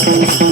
Thank you.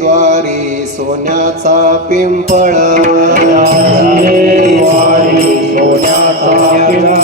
द्वारी सोन्याचा पिंपळ सोन्याचा पिंपळ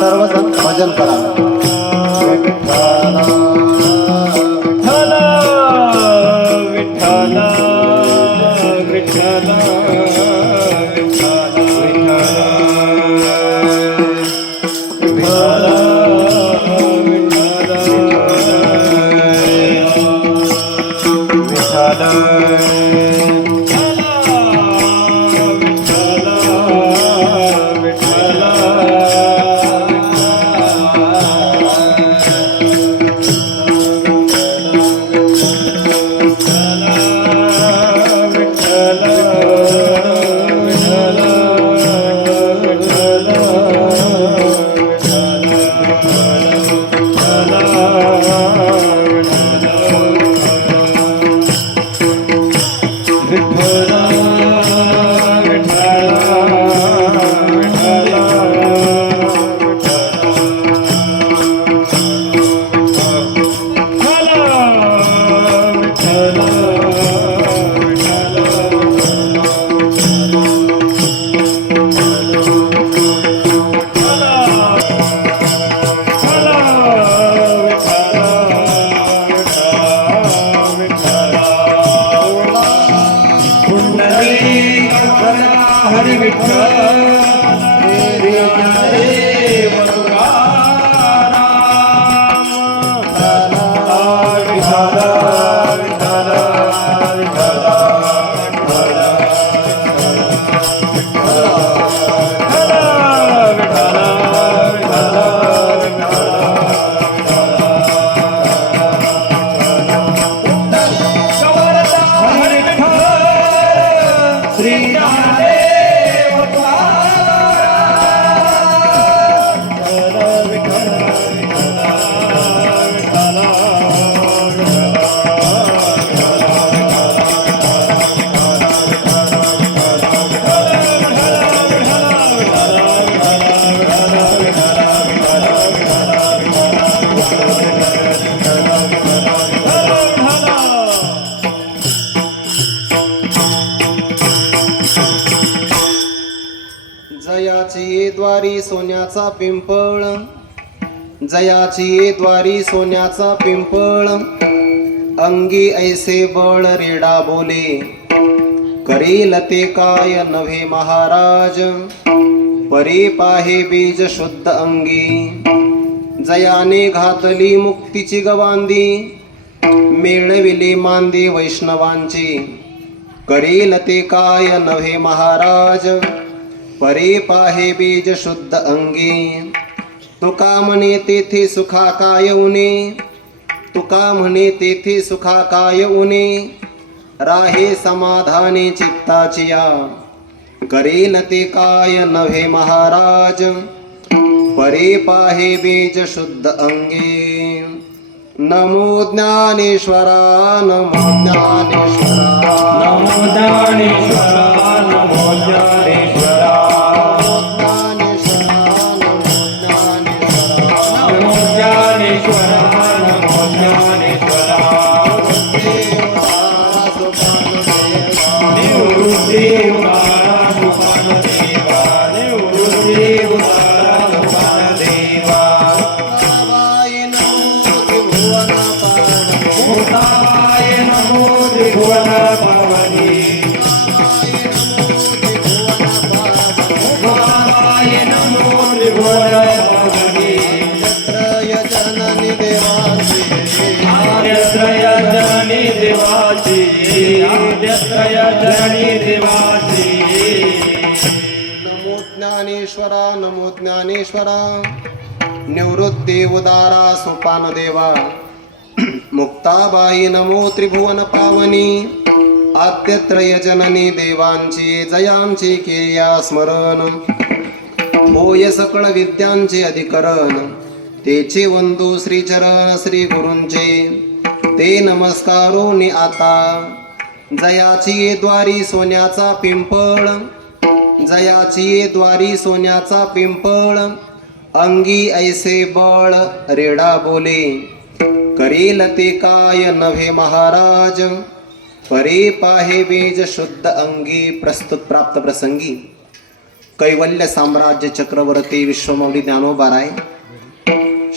सर्वजण भजन करा. हरी विठ्ठल रे देव जयाची द्वारी सोन्याचा पिंपळ, जयाची द्वारी सोन्याचा पिंपळ, अंगी ऐसे बळ रेडा बोले, करील ते काय नव्हे महाराज, परी पाहे बीज शुद्ध अंगी, जयाने घातली मुक्तीची गवांदी, मिळविली मांदी वैष्णवांची, करील ते काय नव्हे महाराज, परी पाहे बीज शुद्ध अंगी. तुका म्हणे तेथे सुखा काय उने, तुका म्हणे तेथे सुखा काय उने, राहे समाधाने चित्ताचिया, करेल ते काय नव्हे महाराज, परी पाहे बीज शुद्ध अंगी. नमो ज्ञानेश्वरा नमो ज्ञानेश्वरा नमो ज्ञानेश्वरा नमो ज्ञानेश्वरा नमो ज्ञानेश्वरा नमो ज्ञानेश्वरा निवृत्ती उदारा सुपान देवा निवृत्ती उदारा सुपान देवा मुक्ताय नमो त्रिभुवन पावनी मुक्ताय नमो त्रिभुवन पावनी जननी देवाची आद्यत्रय जननी देवाची आद्यत्रय जननी देवाची नमो ज्ञानेश्वरा नमो ज्ञानेश्वरा निवृत्ती उदारा सोपान देवा मुक्ताबाई नमो त्रिभुवन पावनी आद्यत्रय जननी देवांची जयांची केया स्मरण होय सकळ विद्यांचे अधिकरण तेचे वंदू श्रीचरण श्री गुरूंचे ते नमस्कारोनी आता जयाची द्वारी सोन्याचा पिंपळ जयाची द्वारी सोन्याचा पिंपळ अंगी ऐसे बळ रेडा बोले करील ते काय नव्हे महाराज परी पाहे बीज शुद्ध अंगी. प्रस्तुत प्राप्त प्रसंगी कैवल्य साम्राज्य चक्रवर्ती विश्वमौली ज्ञानोबाराय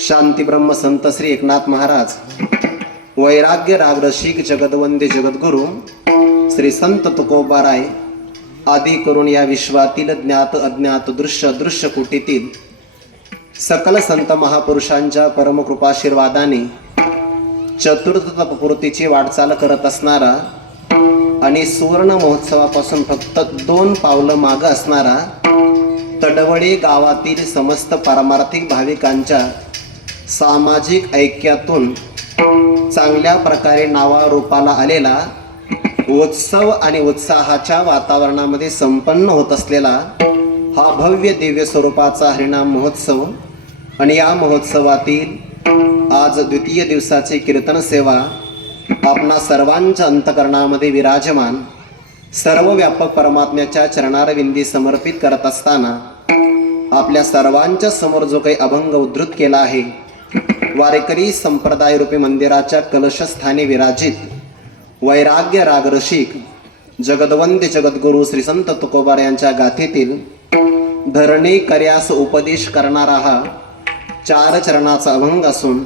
शांती ब्रह्म संत श्री एकनाथ महाराज वैराग्य राग रसिक जगदवंदे जगद्गुरु श्री संत तुकोबाराय आदी करून या विश्वातील ज्ञात अज्ञात दृश्य दृश्य कुटीतील सकल संत महापुरुषांच्या परमकृपाशीर्वादाने चतुर्थ तपपूर्तीची वाटचाल करत असणारा आणि सुवर्ण महोत्सवापासून फक्त 2 पावलं मागं असणारा तडवळे गावातील समस्त पारमार्थिक भाविकांच्या सामाजिक ऐक्यातून चांगल्या प्रकारे नावारूपाला आलेला उत्सव आणि उत्साहाच्या वातावरणामध्ये संपन्न होत असलेला हा भव्य दिव्य स्वरूपाचा हरिनाम महोत्सव आणि या महोत्सवातील आज द्वितीय दिवसाची कीर्तन सेवा आपणा सर्वांच्या अंतकरणामध्ये विराजमान सर्व व्यापक परमात्म्याच्या चरणारविंदी समर्पित करत असताना आपल्या सर्वांच्या समोर जो काही अभंग उद्धृत केला आहे, वारकरी संप्रदाय रूपी मंदिराच्या कलशस्थानी विराजित वैराग्य राग रसिक जगदवंद्य जगद्गुरु श्री संत तुकोबार यांच्या गाथेतील धरणे कर्यास उपदेश करणारा हा 4 चरणाचा अभंग असून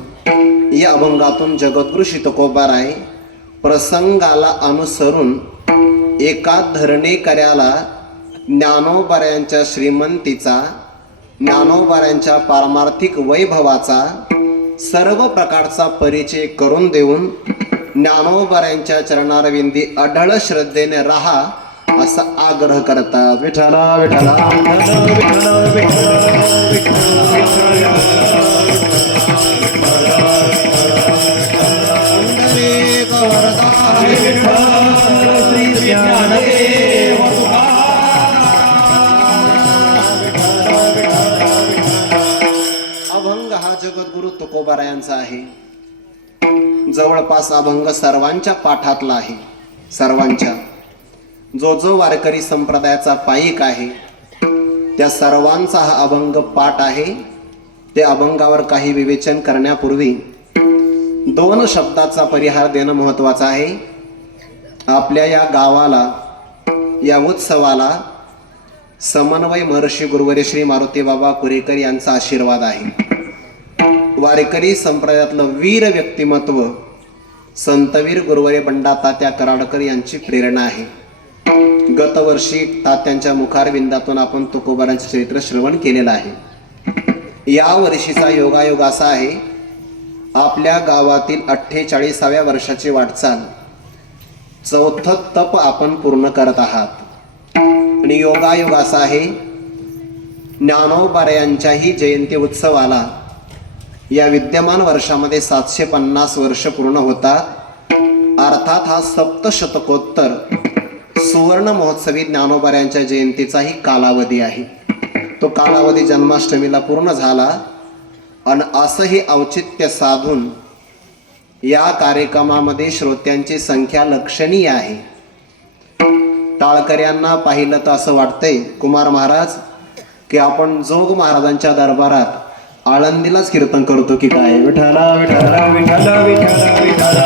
या अभंगातून जगद्गुरु श्री तुकोबाराय प्रसंगाला अनुसरून एका धरणे कर्याला ज्ञानोबाऱ्यांच्या श्रीमंतीचा, ज्ञानोबाऱ्यांच्या पारमार्थिक वैभवाचा सर्व प्रकारचा परिचय करून देऊन ज्ञानोबाऱ्यांच्या चरणारविंदी अढळ श्रद्धेने राहा असा आग्रह करतात. विठ्ठला विठ्ठला अभंग हा जगद्गुरु तुकोबारायांचा आहे. जवळपास अभंग सर्वांच्या पाठातला आहे. सर्वांच्या जो जो वारकरी संप्रदायाचा पाईक आहे त्या सर्वांचा हा अभंग पाठ आहे. ते अभंगावर काही विवेचन करण्यापूर्वी 2 शब्दाचा परिहार देणं महत्वाचं आहे. आपल्या या गावाला, या उत्सवाला समन्वय महर्षी गुरुवर्य श्री मारुती बाबा कुरेकर यांचा आशीर्वाद आहे. वारकरी संप्रदायातलं वीर व्यक्तिमत्व संतवीर गुरुवर्य बंडा तात्या कराडकर यांची प्रेरणा आहे. गतवर्षी तात्यांच्या मुखारविंदातून आपण तुकोबारांचे चरित्र श्रवण केलेलं आहे. या वर्षीचा योगायोग असा आहे, आपल्या गावातील 48व्या वर्षाची वाटचाल 4थं तप आपण पूर्ण करत आहात. आणि योगायोग असा आहे, ज्ञानोबाऱ्यांच्याही जयंती उत्सवाला या विद्यमान वर्षामध्ये 750 वर्ष पूर्ण होतात. अर्थात हा सप्तशतकोत्तर सुवर्ण महोत्सवी ज्ञानोबाऱ्यांच्या जयंतीचाही कालावधी आहे. तो कालावधी जन्माष्टमीला पूर्ण झाला आणि असं हे औचित्य साधून या कार्यक्रमामध्ये श्रोत्यांची संख्या लक्षणीय आहे. टाळकऱ्यांना पाहिलं तर असं वाटतंय कुमार महाराज की आपण जोग महाराजांच्या दरबारात आळंदीलाच कीर्तन करतो की काय. विठ्ठला विठ्ठला विठ्ठला विठ्ठला विठ्ठला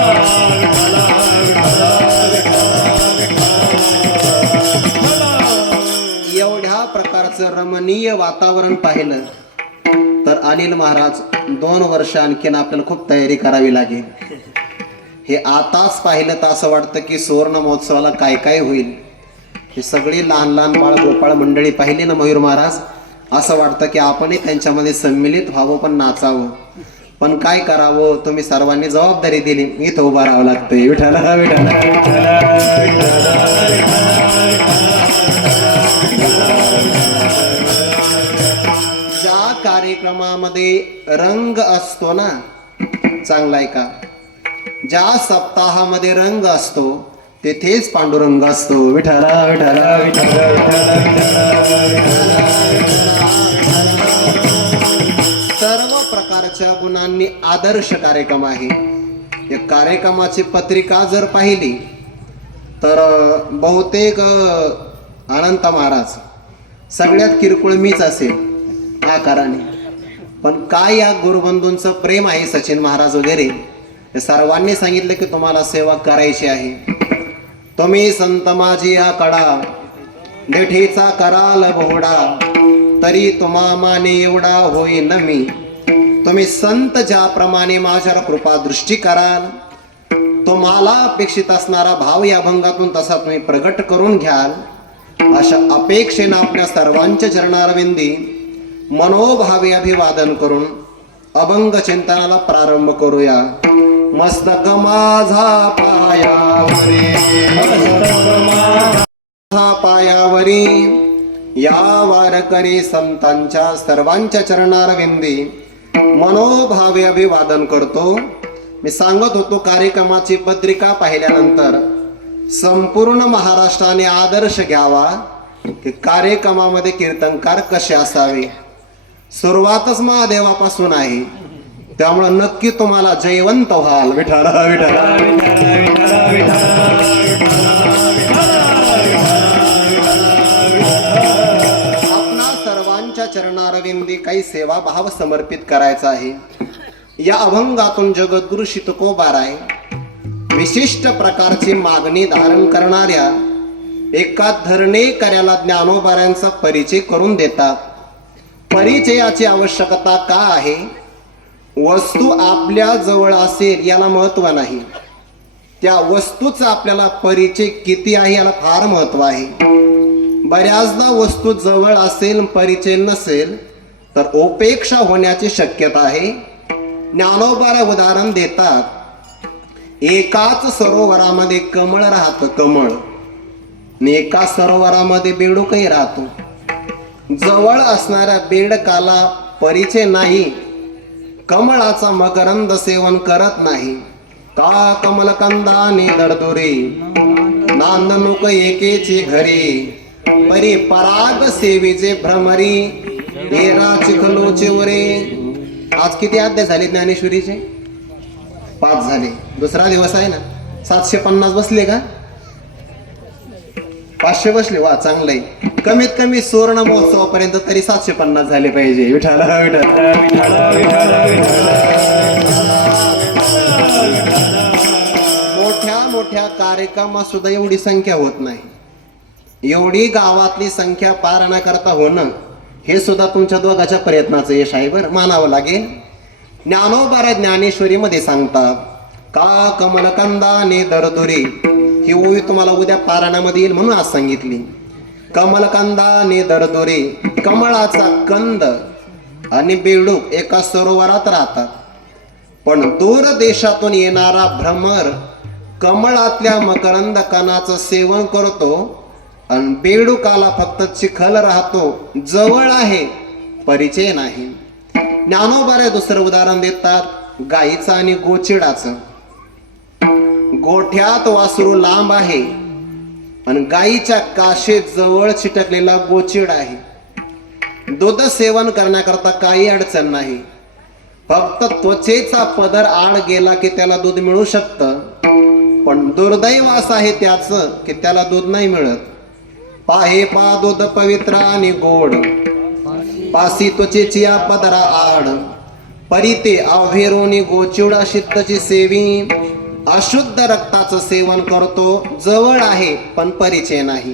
एवढ्या प्रकारचं रमणीय वातावरण पाहिलं तर अनिल महाराज 2 वर्ष आणखीन आपल्याला खूप तयारी करावी लागेल. हे आताच पाहिलं तर असं वाटतं की सुवर्ण महोत्सवाला काय काय होईल. हे सगळी लहान लहान बाळ गोपाळ मंडळी पाहिली ना मयूर महाराज, असं वाटतं की आपणही त्यांच्यामध्ये सम्मिलित व्हावं पण नाचावं. पण काय करावं, तुम्ही सर्वांनी जबाबदारी दिली, इथं उभं राहावं लागतंय. विठ्ठला विठ्ठला ज्या कार्यक्रमामध्ये रंग असतो ना, चांगला आहे का, ज्या सप्ताहामध्ये रंग असतो तेथेच पांडुरंग असतो. विठ्ठला विठ्ठला विठ्ठला सर्व प्रकारच्या गुणांनी आदर्श कार्यक्रम आहे. या कार्यक्रमाची पत्रिका जर पाहिली तर बहुतेक अनंत महाराज सगळ्यात किरकोळ मीच असेल आकाराने. पण काय या गुरुबंधूंचं प्रेम आहे, सचिन महाराज वगैरे सर्वांनी सांगितलं की तुम्हाला सेवा करायची आहे. तुम्ही संत माझी या कडा देठीचा कराल बहुडा, तरी तुम्हा माने एवढा होईन मी. तुम्ही संत ज्याप्रमाणे माझ्यावर कृपा दृष्टी कराल, तुम्हाला अपेक्षित असणारा भाव या अभंगातून तसा तुम्ही प्रगट करून घ्याल. अशा अपेक्षेनं आपल्या सर्वांच्या चरणारविंदी मनोभावे अभिवादन करून अभंग चिंतनाला प्रारंभ करूया. मस्तक माझा पायावरी, पायावरी या वारकरी संतांच्या सर्वांच्या चरणारविंदी मनोभावे अभिवादन करतो. मी सांगत होतो कार्यक्रमाची पत्रिका पाहिल्यानंतर संपूर्ण महाराष्ट्राने आदर्श घ्यावा की कार्यक्रमामध्ये कीर्तनकार कसे असावे. सुरुवातच महादेवापासून आहे. त्यामुळं नक्की तुम्हाला जयवंत व्हाल. विठ्ठल विठ्ठल. आपणा सर्वांच्या चरणारविंदी काही सेवाभाव समर्पित करायचा आहे. या अभंगातून जगद्गुरु श्री तुकोबाराय विशिष्ट प्रकारची मागणी धारण करणाऱ्या एका धरणेकऱ्याला ज्ञानोबारायांचा परिचय करून देतात. परिचयाची आवश्यकता का आहे? वस्तू आपल्या जवळ असेल याला महत्व नाही, त्या वस्तूचा आपल्याला परिचय किती आहे याला फार महत्व आहे. बऱ्याचदा वस्तू जवळ असेल परिचय नसेल तर उपेक्षा होण्याची शक्यता आहे. ज्ञानोबारा उदाहरण देतात. एकाच सरोवरामध्ये कमळ राहतं, कमळ, आणि एका सरोवरामध्ये बेडूकही राहतो. जवळ असणाऱ्या बेडकाला परिचय नाही, कमळाचा मकरंद सेवन करत नाही. का कमलकंदाने दडदुरे नांदनुक एकेची घरी परी पराग सेवेचे भ्रमरी एरा चिखलोचे वरे. आज किती अध्याय झाले ज्ञानेश्वरीचे? 5 झाले. दुसरा दिवस आहे ना. 750 बसले का? 500 बसले. वा, चांगलंय. कमीत कमी सुवर्ण महोत्सवापर्यंत तरी 750 झाले पाहिजे. विठ्ठल मोठ्या मोठ्या कार्यक्रमात सुद्धा एवढी संख्या होत नाही. एवढी गावातली संख्या पार न करता होणं हे सुद्धा तुमच्या दोघांच्या प्रयत्नाचं यश आहे. बरं, मानावं लागेल. ज्ञानोबारा ज्ञानेश्वरी मध्ये सांगतात, का कमलकंदाने दरदुरी. ही ओवी तुम्हाला उद्या पारायणामध्ये येईल म्हणून आज सांगितली. कमलकंदाने दरदुरी, कमळाचा कंद आणि बेडूक एका सरोवरात राहतात. पण दूर देशातून येणारा भ्रमर कमळातल्या मकरंद कणाचं सेवन करतो आणि बेडूकाला फक्त चिखल राहतो. जवळ आहे, परिचय नाही. ज्ञानोबारे दुसरं उदाहरण देतात, गाईचं आणि गोचिडाचं. गोठ्यात वासरू लांब आहे आणि गाईच्या काशेत जवळ चिटकलेला गोचिड आहे. दूध सेवन करण्याकरता काही अडचण नाही, फक्त त्वचेचा पदर आड गेला की त्याला दूध मिळू शकतं. पण दुर्दैव असं आहे त्याचं की त्याला दूध नाही मिळत. पाहे पा दूध पवित्र आणि गोड, पासी त्वचेची पदरा आड, परिते अभेरोनी गोचिडा शित्तची सेवी. अशुद्ध रक्ताचं सेवन करतो, जवळ आहे पण परिचय नाही.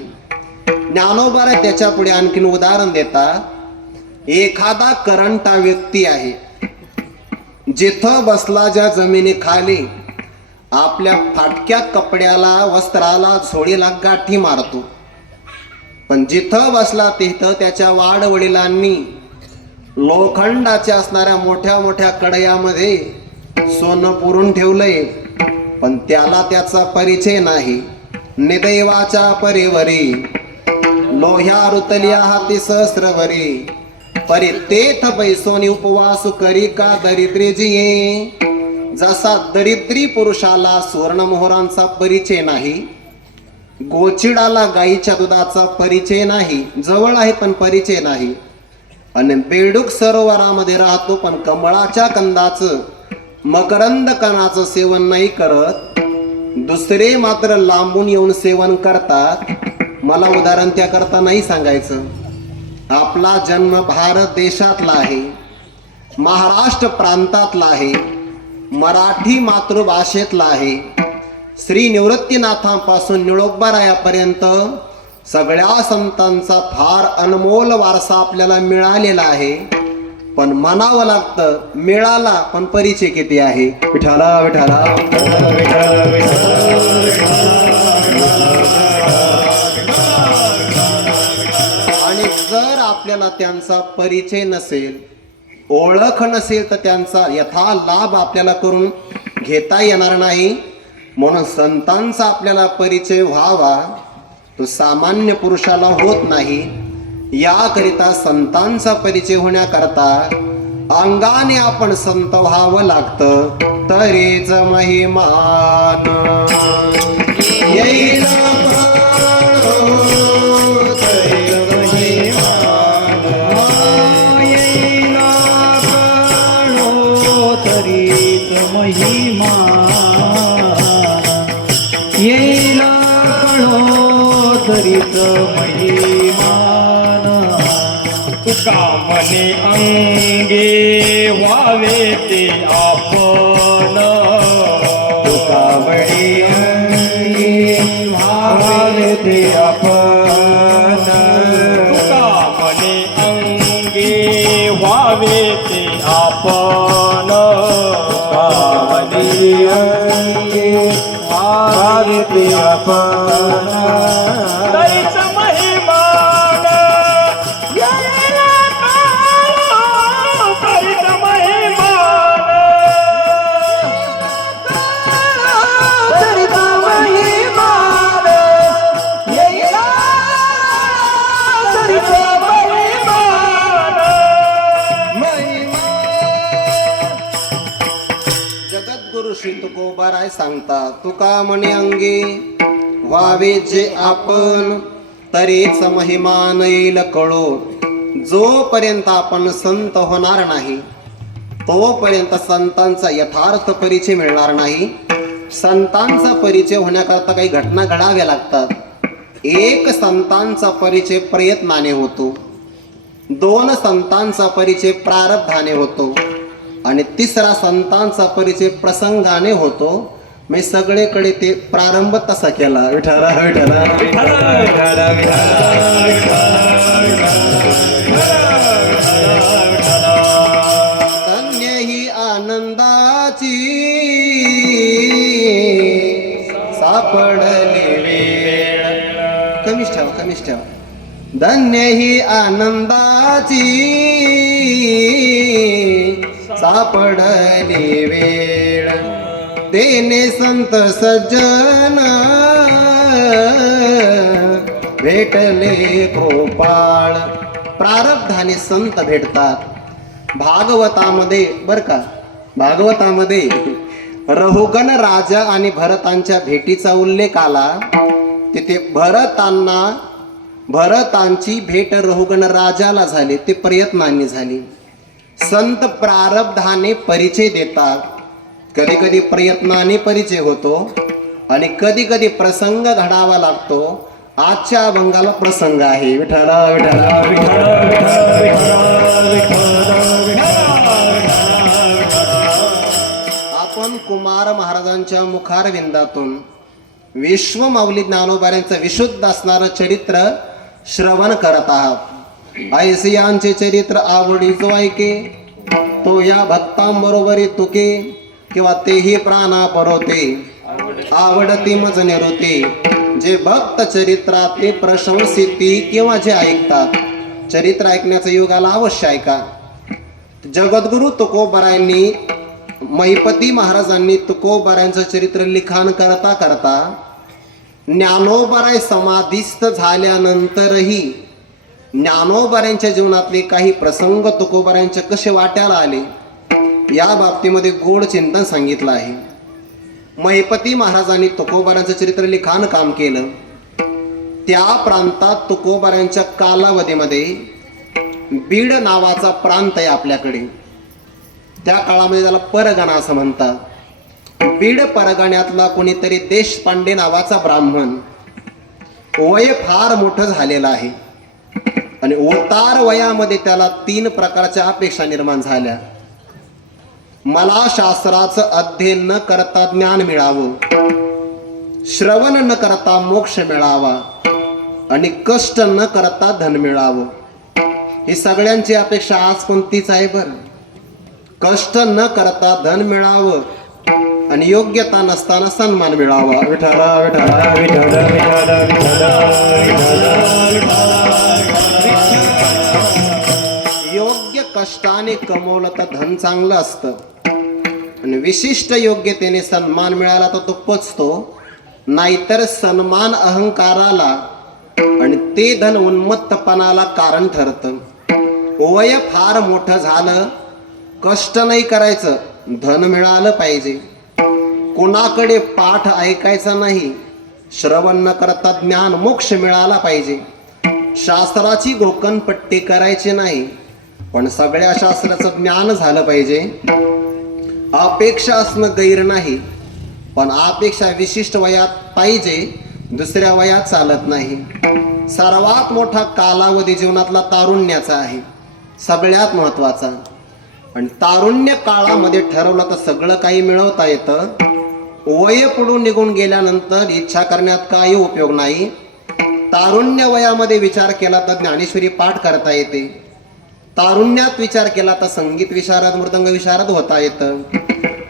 ज्ञानोबारा त्याच्या पुढे आणखीन उदाहरण देतात. एखादा करंटा व्यक्ती आहे, जिथं बसला ज्या जमिनीखाली आपल्या फाटक्या कपड्याला वस्त्राला झोळीला गाठी मारतो. पण जिथं बसला तिथं त्याच्या वाडवडिलांनी लोखंडाच्या असणाऱ्या मोठ्या मोठ्या कढयामध्ये सोनं पुरून ठेवलंय, पण त्याला त्याचा परिचय नाही. निदैवाच्या परीवरी लोह्या रुतल्या हाती सहस्रवरी, परी तेथ बैसोनी उपवास करी का दरिद्री जिये. जसा दरिद्री पुरुषाला सुवर्ण मोहरांचा परिचय नाही, गोचिडाला गाईच्या दुधाचा परिचय नाही, जवळ आहे पण परिचय नाही. आणि बेडूक सरोवरामध्ये राहतो पण कमळाच्या कंदाचं मकरंद कणाचं सेवन नाही करत. दुसरे मात्र लांबून येऊन सेवन करतात. मला उदाहरण त्याकरता नाही सांगायचं. आपला जन्म भारत देशातला आहे, महाराष्ट्र प्रांतातला आहे, मराठी मातृभाषेतला आहे. श्री निवृत्तीनाथांपासून निळोबारायापर्यंत सगळ्या संतांचा फार अनमोल वारसा आपल्याला मिळालेला आहे. पण म्हणावं लागतं, मिळाला पण परिचय किती आहे. विठाला विठाला. आणि जर आपल्याला त्यांचा परिचय नसेल, ओळख नसेल तर त्यांचा यथा लाभ आपल्याला करून घेता येणार नाही. म्हणून संतांचा आपल्याला परिचय व्हावा, तो सामान्य पुरुषाला होत नाही. याकरिता संतांचा परिचय होण्याकरता अंगाने आपण संत व्हावं लागतं. तरीच महिमान येईल तरीच महिमा येईल कळो तरीच महिमान तुका मने अंगे व्हावे ते आपण तुकावळी भावे ते आपण तुका मने अंगे व्हावे ते आपण तुकावळी भावे ते आपण तरीच महिमान यायला काळ, तरीच महिमान तरीच महिमान येईल तरीच जगद्गुरु श्री तुकोबाराय सांगतात तुका म्हणे अंगी व्हावे जे आपण तरीच महिमान येईल कळो. जोपर्यंत आपण संत होणार नाही तोपर्यंत संतांचा यथार्थ परिचय मिळणार नाही. संतांचा परिचय होण्याकरता काही घटना घडाव्या लागतात. एक संतांचा परिचय प्रयत्नाने होतो, 2 संतांचा परिचय प्रारब्धाने होतो आणि 3रा संतांचा परिचय प्रसंगाने होतो. मी सगळीकडे ते प्रारंभ तसा केला. विठ्ठला विठ्ठला धन्य ही आनंदाची सापडली वेळ. कमीच ठेवा. धन्य ही आनंदाची सापडली वेळ देणे संत सज्जन भेटले कृपाळ. प्रारब्धाने संत भेटतात. भागवतामध्ये बर का, भागवतामध्ये रहुगण राजा आणि भरतांच्या भेटीचा उल्लेख आला. तिथे भरतांची भेट रहुगण राजाला झाली, ते प्रयत्नांनी झाली. संत प्रारब्धाने परिचय देतात. कधी कधी प्रयत्नाने परिचय होतो आणि कधी कधी प्रसंग घडावा लागतो. आजच्या अभंगाला प्रसंग आहे. विठ्ठला विठ्ठला आपण कुमार महाराजांच्या मुखारविंदातून विश्वमाऊली ज्ञानोबाऱ्यांचं विशुद्ध असणारं चरित्र श्रवण करत आहात. ऐसियांचे चरित्र आवडीचो ऐके तो या भक्तांबरोबरी तुके किंवा तेही प्राणा परोते आवडती मज निरुते. जे भक्त चरित्रातले प्रशंसिती किंवा जे ऐकतात, चरित्र ऐकण्याचा योग आला अवश्य ऐका. जगद्गुरु तुकोबारायांनी महिपती महाराजांनी तुकोबारायांचं चरित्र लिखाण करता करता ज्ञानोबाराय समाधिस्थ झाल्यानंतरही ज्ञानोबारायांच्या जीवनातले काही प्रसंग तुकोबारायांचे कसे वाट्याला आले या बाबतीमध्ये गोड चिंतन सांगितलं आहे. महिपती महाराजांनी तुकोबारायांचं चरित्र लिखाण काम केलं. त्या प्रांतात तुकोबारायांच्या कालावधीमध्ये बीड नावाचा प्रांत आहे आपल्याकडे. त्या काळामध्ये त्याला परगणा असं म्हणतात. बीड परगण्यातला कोणीतरी देशपांडे नावाचा ब्राह्मण वय फार मोठं झालेलं आहे आणि उतार वयामध्ये त्याला 3 प्रकारच्या अपेक्षा निर्माण झाल्या. मला शास्त्राचं अध्ययन न करता ज्ञान मिळावं, श्रवण न करता मोक्ष मिळावा आणि कष्ट न करता धन मिळावं. ही सगळ्यांची अपेक्षा आज पण तीच आहे. बरं, कष्ट न करता धन मिळावं आणि योग्यता नसताना सन्मान मिळावा. विठ्ठला विठ्ठला विठ्ठला विठ्ठला विठ्ठला. योग्य कष्टाने कमवलं तर धन चांगलं असतं आणि विशिष्ट योग्यतेने सन्मान मिळाला तर तो पचतो. नाहीतर सन्मान अहंकाराला आणि ते धन उन्मत्तपणाला कारण ठरतं. वय फार मोठं झालं, कष्ट नाही करायचं, धन मिळालं पाहिजे. कोणाकडे पाठ ऐकायचा नाही, श्रवण न करता ज्ञान मोक्ष मिळाला पाहिजे. शास्त्राची घोकणपट्टी करायची नाही, पण सगळ्या शास्त्राचं ज्ञान झालं पाहिजे. अपेक्षा असणं गैर नाही, पण अपेक्षा विशिष्ट वयात पाहिजे, दुसऱ्या वयात चालत नाही. सर्वात मोठा कालावधी जीवनातला तारुण्याचा आहे, सगळ्यात महत्वाचा. आणि तारुण्य काळामध्ये ठरवलं तर सगळं काही मिळवता येतं. वय पुढून निघून गेल्यानंतर इच्छा करण्यात काही उपयोग नाही. तारुण्य वयामध्ये विचार केला तर ज्ञानेश्वरी पाठ करता येते. तारुण्यात विचार केला तर संगीत विशारद, मृदंग विशारद होता येतं.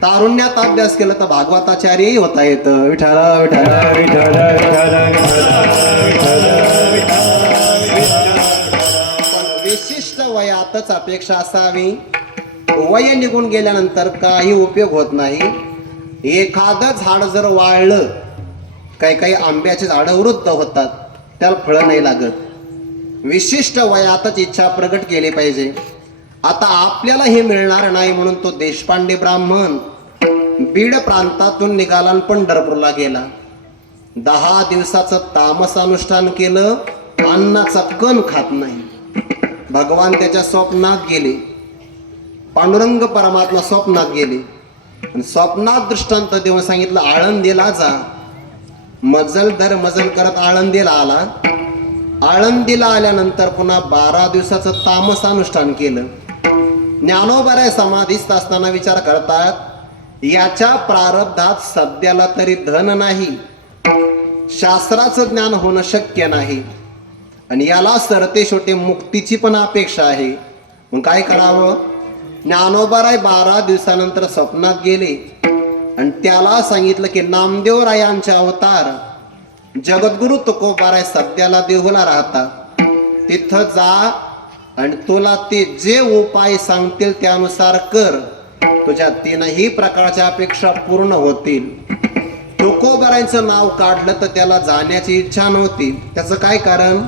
तारुण्यात अभ्यास केला तर भागवताचार्यही होता येतं. विठ्ठल विठ्ठल. पण विशिष्ट वयातच अपेक्षा असावी. वय निघून गेल्यानंतर काही उपयोग होत नाही. एखादं झाड जर वाळलं, काही काही आंब्याचे झाडं वृद्ध होतात, त्याला फळं नाही लागत. विशिष्ट वयातच इच्छा प्रगट केली पाहिजे. आता आपल्याला हे मिळणार नाही म्हणून तो देशपांडे ब्राह्मण बीड प्रांतातून निघाला आणि पंढरपूरला गेला. 10 दिवसाचं तामस अनुष्ठान केलं, अन्नाचा कण खात नाही. भगवान त्याच्या स्वप्नात गेले, पांडुरंग परमात्मा स्वप्नात गेले. आणि स्वप्नात दृष्टांत देऊन सांगितलं, आळंदीला जा. मजल दर मजल करत आळंदीला आला. आळंदीला आल्यानंतर पुन्हा 12 दिवसाचं तामस अनुष्ठान केलं. ज्ञानोबराय समाधीस्थ असताना विचार करतात, याच्या प्रारब्धात सध्याला तरी धन नाही, शास्त्राचं ज्ञान होणं शक्य नाही, आणि याला सरते शेवटे मुक्तीची पण अपेक्षा आहे. मग काय करावं? ज्ञानोबराय 12 दिवसानंतर स्वप्नात गेले आणि त्याला सांगितलं की नामदेवरायांचे अवतार जगद्गुरु तुकोबाराय सध्याला देहूला राहतात, तिथं जा आणि तुला ते जे उपाय सांगतील त्यानुसार कर, तुझ्या 3ही प्रकारच्या अपेक्षा पूर्ण होतील. तुकोबारायांचं नाव काढलं तर त्याला जाण्याची इच्छा नव्हती. त्याचं काय कारण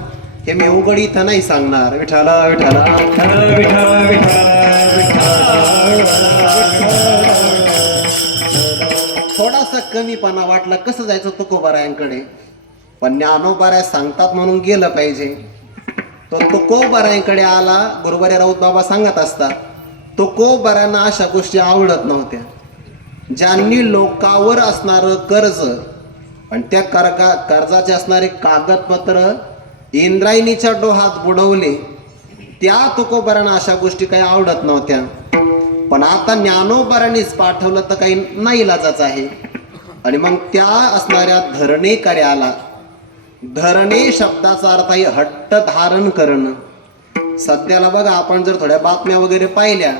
हे मी उघड इथं नाही सांगणार. विठाला विठाला थोडासा कमीपणा वाटला, कसं जायचं तुकोबारायांकडे, पण ज्ञानोबाराय सांगतात म्हणून गेलं पाहिजे. तो तुकोबारायांकडे आला. गुरुवारी राऊत बाबा सांगत असतात, तुकोबारायांना अशा गोष्टी आवडत नव्हत्या. ज्यांनी लोकावर असणारं कर्ज आणि त्या कर्जाचे असणारे कागदपत्र इंद्रायणीच्या डोहात बुडवले, त्या तुकोबारांना अशा गोष्टी काही आवडत नव्हत्या. पण आता ज्ञानोबारांनीच पाठवलं तर काही नाईलाजाच आहे. आणि मग त्या असणाऱ्या धरणेकऱ्याला, धरणे शब्दाचा अर्थ आहे हट्ट धारण करणं. सध्याला बघा, आपण जर थोड्या बातम्या वगैरे पाहिल्या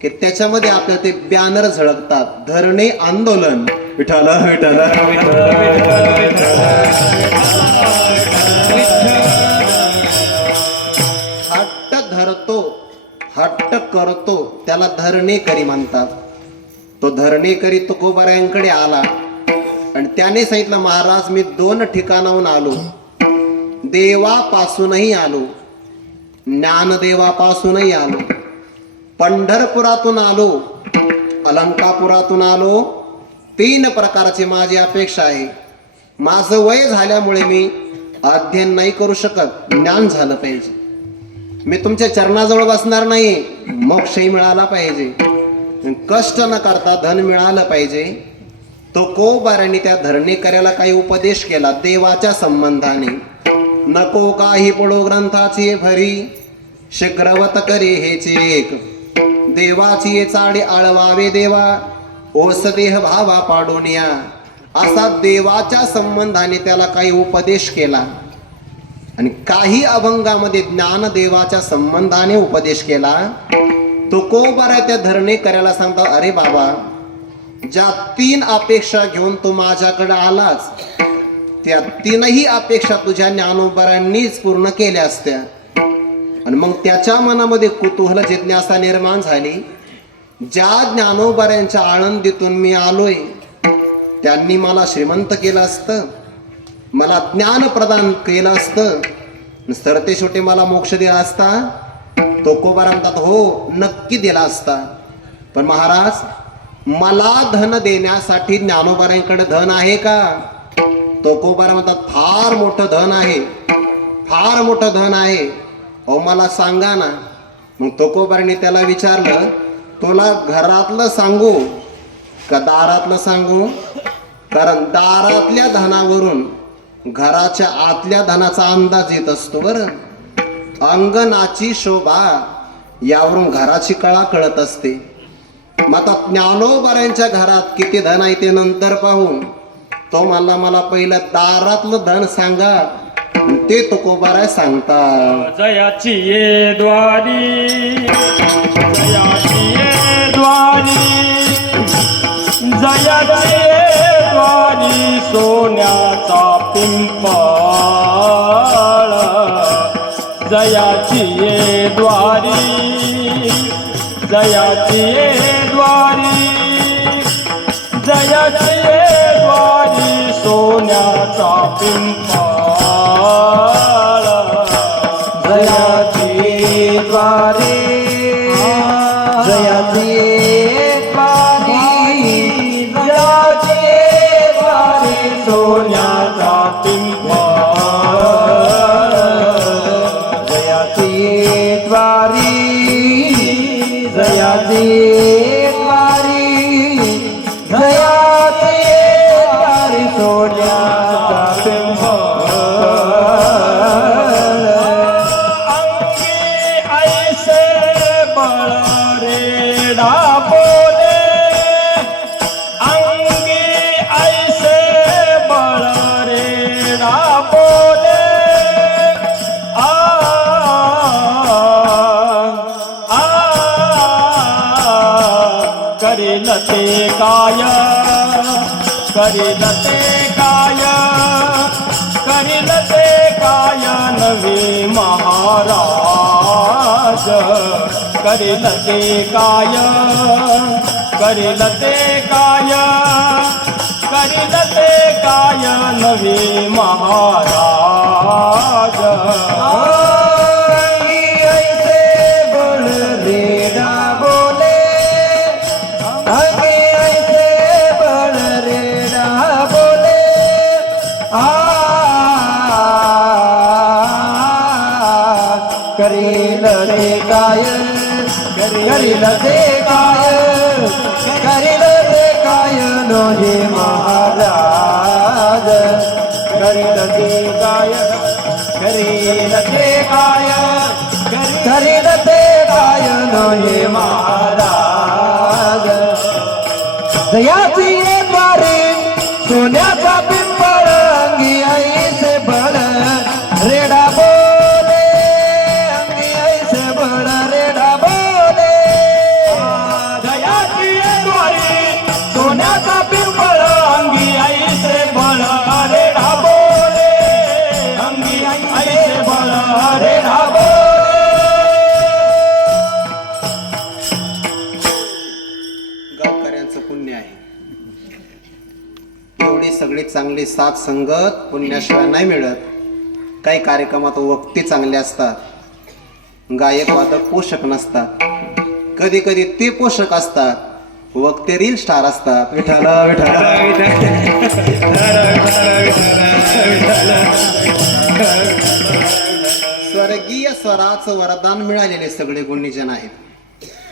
की त्याच्यामध्ये आपल्याला ते बॅनर झळकतात, धरणे आंदोलन. विठ्ठल विठ्ठल. हट्ट धरतो, हट्ट करतो, त्याला धरणेकरी म्हणतात. तो धरणेकरी तुकोबारायांकडे आला आणि त्याने सांगितलं, महाराज मी 2 ठिकाणाहून आलो, देवापासूनही आलो, ज्ञानदेवापासूनही आलो, पंढरपुरातून आलो, अलंकापुरातून आलो. 3 प्रकारची माझी अपेक्षा आहे. माझं वय झाल्यामुळे मी अध्ययन नाही करू शकत, ज्ञान झालं पाहिजे. मी तुमच्या चरणाजवळ बसणार नाही, मोक्षही मिळाला पाहिजे, कष्ट न करता धन मिळालं पाहिजे. तुकोबारांनी त्या धरणेकऱ्याला काही उपदेश केला देवाच्या संबंधाने. नको काही पडो ग्रंथाची भरी, शीघ्रवत करे हेचे एक, देवाची चाडे आळवावे देवा, ओस देह भावा पाडोनिया. असा देवाच्या संबंधाने त्याला काही उपदेश केला. आणि काही अभंगामध्ये ज्ञानदेवाच्या संबंधाने उपदेश केला. तुकोबाराय त्या धरणेकऱ्याला सांगतात, अरे बाबा, ज्या 3 अपेक्षा घेऊन तू माझ्याकडे आलास, त्या 3ही अपेक्षा तुझ्या ज्ञानोबारांनीच पूर्ण केल्या असत्या. आणि मग त्याच्या मनामध्ये कुतूहल जिज्ञासा निर्माण झाली. ज्या ज्ञानोबारांच्या आळंदीतून मी आलोय, त्यांनी मला श्रीमंत केलं असतं, मला ज्ञान प्रदान केलं असतं, सरते शेवटी मला मोक्ष दिला असता. तुकोबारा म्हणतात, हो नक्की दिला असता, पण महाराज मला धन देण्यासाठी ज्ञानोबारांकडे धन आहे का? तुकोबारा म्हणतात, फार मोठं धन आहे, फार मोठं धन आहे, अहो मला सांगा ना. मग तुकोबारांनी त्याला विचारलं, तुला घरातलं सांगू का दारातलं सांगू? कारण दारातल्या धनावरून घराच्या आतल्या धनाचा अंदाज येत असतो बरं. अंगणाची शोभा यावरून घराची कळा कळत असते. मग आता ज्ञानोबाऱ्यांच्या घरात किती धन आहे ते नंतर पाहू. तो मला पहिलं दारातलं धन सांगा, ते तुकोबाराय सांगता. जयाची ये द्वारी, जयाची ये द्वारी, जयाची ये द्वारी, सोन्याचा पिंपळ. जयाची ये द्वारी, जयाची ये द्वारी, जयाची ये द्वारी, सोन्याचा पिंपळ. जयाची द्वारे, जयाची द्वारी, जयाची द्वारे, सोन्याचा पिंपळ. जयाची द्वारी, जयाची द्वारी, जयाची द्वारी, सोन्याचा पिंपळ. करील ते काय, करील ते काय, करील ते काय नवे महाराज. करील ते काय, करील ते काय, करील ते काय नवे महाराज. करील ते काय, करील ते काय, करील ते काय नवे महाराज. करील ते काय, करील ते काय, करील ते काय नवे महाराज. जयाची ये द्वारी, सोन्याचा पिंपळ, अंगी ऐसे बळ रेडा बोले, अंगी ऐसे बळ रेडा बोले. जयाची ये द्वारी, सोन्याचा पिंपळ, अंगी ऐसे बळ रेडा बोले, अंगी ऐसे बळ रेडा बोले. गावकऱ्यांचं पुण्य आहे. एवढी सगळी चांगली साथ संगत पुण्याशिवाय नाही मिळत. काही कार्यक्रमात वक्ती चांगले असतात, गायक वादक पोषक नसतात, कधी कधी ते पोषक असतात, वक्ते रील स्टार असतात. विठाला विठाला स्वर्गीय स्वराचं वरदान मिळालेले सगळे गुणीजन आहेत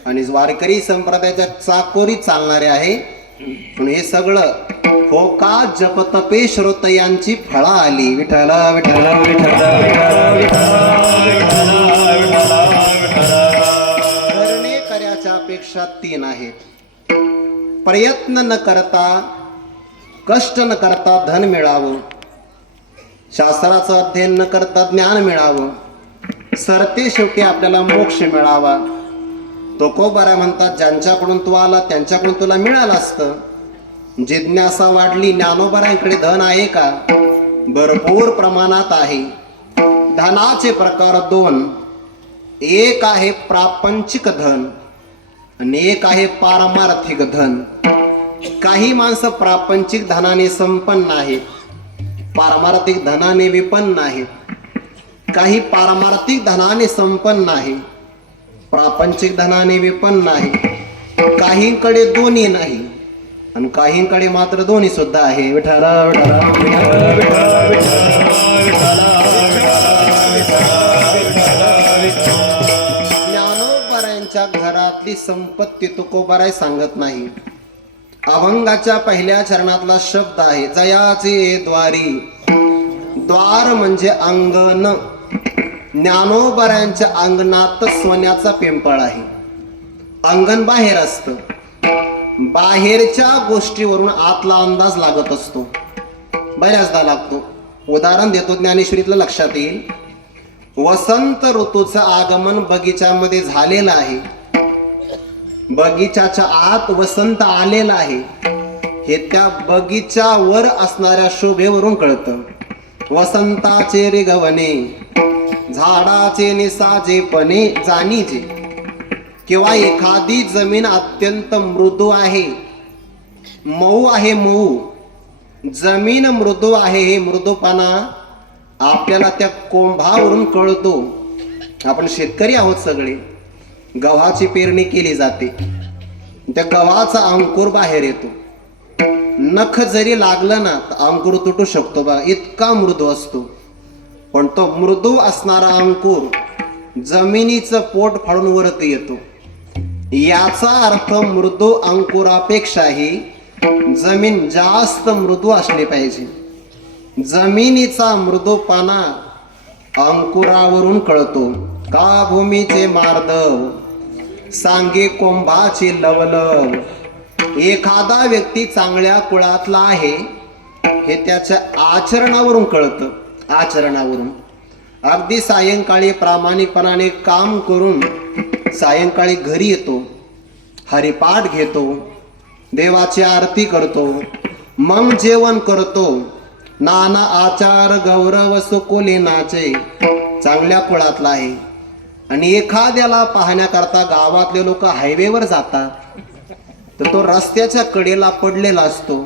आणि वारकरी संप्रदायाच्या चाकोरीत चालणारे आहे. पण हे सगळं होका जप तपे श्रोतयांची फळा आली. विठाला विठाला करणे कार्याच्या अपेक्षा 3 आहेत. प्रयत्न न करता, कष्ट न करता धन मिळावं, शास्त्राचं अध्ययन न करता ज्ञान मिळावं, सरते शेवटी आपल्याला मोक्ष मिळावा. तुकोबारा म्हणतात, ज्यांच्याकडून तू आला त्यांच्याकडून तुला मिळालं असतं. जिज्ञासा वाढली, ज्ञानोबारांकडे धन आहे का? भरपूर प्रमाणात आहे. धनाचे प्रकार 2. एक आहे प्रापंचिक धन आणि एक आहे पारमार्थिक धन. काही माणसं प्रापंचिक धनाने संपन्न आहेत, पारमार्थिक धनाने विपन्न आहेत. काही पारमार्थिक धनाने संपन्न आहे, प्रापंचिक धनाने विपन्न आहे. काहींकडे दोन्ही नाही आणि काहींकडे मात्र दोन्ही सुद्धा आहे. विठाला ज्ञानोबारायांच्या घरातली संपत्ती तुकोबाराय सांगत नाही. अभंगाच्या पहिल्या चरणातला शब्द आहे जयाचे द्वारी. द्वार म्हणजे अंगण. ज्ञानोबरांच्या अंगणात सोन्याचा पिंपळ आहे. अंगण बाहेर असतं. बाहेरच्या गोष्टीवरून आतला अंदाज लागत असतो, बऱ्याचदा लागतो. उदाहरण देतो, ज्ञानेश्वरीतलं लक्षात येईल. वसंत ऋतूचं आगमन बगीच्यामध्ये झालेलं आहे. बगीच्याच्या आत वसंत आलेला आहे हे त्या बगीच्यावर असणाऱ्या शोभेवरून कळतं. वसंताचे रिगवणे, झाडाचे निसाजेपणे जाणीजे. किंवा एखादी जमीन अत्यंत मृदू आहे, मऊ आहे. मऊ जमीन मृदू आहे, हे मृदूपणा आपल्याला त्या कोंभावरून कळतो. आपण शेतकरी आहोत सगळे. गव्हाची पेरणी केली जाते, त्या गव्हाचा अंकुर बाहेर येतो. नख जरी लागलं ना तर अंकुर तुटू शकतो बा, इतका मृदू असतो. पण तो मृदू असणारा अंकुर जमिनीचं पोट फाडून वरती येतो. याचा अर्थ मृदू अंकुरापेक्षाही जमीन जास्त मृदू असली पाहिजे. जमिनीचा मृदूपणा अंकुरावरून कळतो. का भूमीचे मार्दव सांगे कोंभाचे लवलव. एखादा व्यक्ती चांगल्या कुळातला आहे हे त्याच्या आचरणावरून कळतं. आचरणावरून अगदी सायंकाळी प्रामाणिकपणाने काम करून सायंकाळी घरी येतो, हरिपाठ घेतो, देवाची आरती करतो, मग जेवण करतो. नाना आचार गौरव सुकोले नाचे. चांगल्या कुळातला आहे. आणि एखाद्याला पाहण्याकरता गावातले लोक हायवेवर जातात तर तो रस्त्याच्या कडेला पडलेला असतो.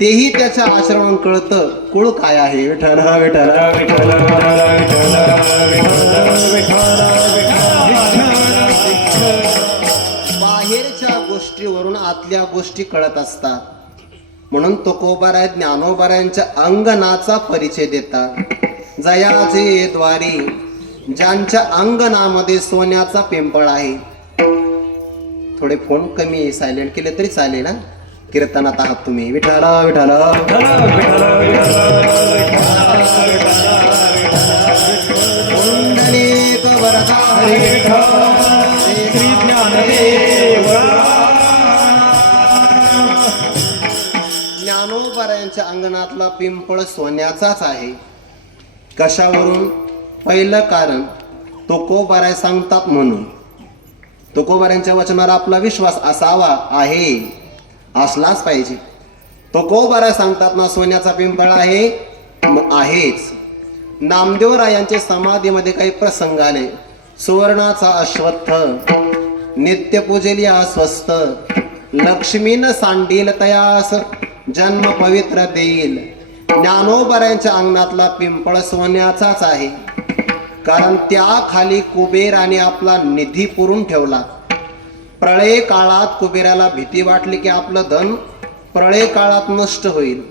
तेही त्याच्या आचरणावरून कळतं कुळ काय आहे. विठ्ठल विठ्ठल विठ्ठल बाहेरच्या गोष्टीवरून आतल्या गोष्टी कळत असतात. म्हणून तुकोबाराय ज्ञानोबारायांच्या अंगणाचा परिचय देतात. जयाचे द्वारी, ज्यांच्या अंगणामध्ये सोन्याचा पिंपळ आहे. थोडे फोन कमी सायलेंट केले तरी चालेल ना. कीर्तनात आहात तुम्ही. विठ्ठल विठ्ठल पुंडलिक वरदा श्री ज्ञानदेव. ज्ञानोबारायांच्या अंगणातला पिंपळ सोन्याचाच आहे. कशावरून? पहिलं कारण तुकोबाराय सांगतात म्हणून. तुकोबारायांच्या वचनावर आपला विश्वास असावा, आहे, असलाच पाहिजे. तुकोबाराय सांगतात ना सोन्याचा पिंपळ आहे, मग आहेच. नामदेवरायांच्या समाधीमध्ये काही प्रसंग आले. सुवर्णाचा अश्वत्थ, नित्य पूजलिया स्वस्त, लक्ष्मीन सांडील तयास, जन्म पवित्र देईल. ज्ञानोबारायांच्या अंगणातला पिंपळ सोन्याचाच आहे. कारण त्या खाली कुबेराने आपला निधी पुरून ठेवला. प्रळय काळात कुबेराला भीती वाटली की आपलं धन प्रळय काळात नष्ट होईल.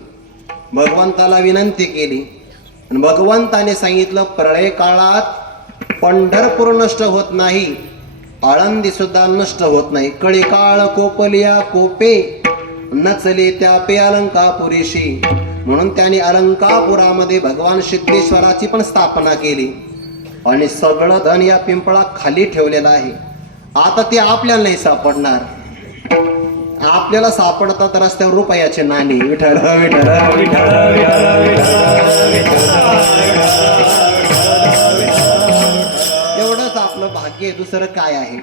भगवंताला विनंती केली आणि भगवंताने सांगितलं प्रळय काळात पंढरपूर नष्ट होत नाही, आळंदी सुद्धा नष्ट होत नाही. कळी काळ कोपलिया कोपे नचले त्या पे अलंकापुरीशी. म्हणून त्यांनी अलंकापुरामध्ये भगवान सिद्धेश्वराची पण स्थापना केली आणि सगळं धन या पिंपळा खाली ठेवलेलं आहे. आता ते आपल्याला नाही सापडणार. आपल्याला सापडतात रस्त्यावर रुपयाचे नाणी. विठ्ठल विठ्ठल एवढंच आपलं भाग्य आहे, दुसरं काय आहे.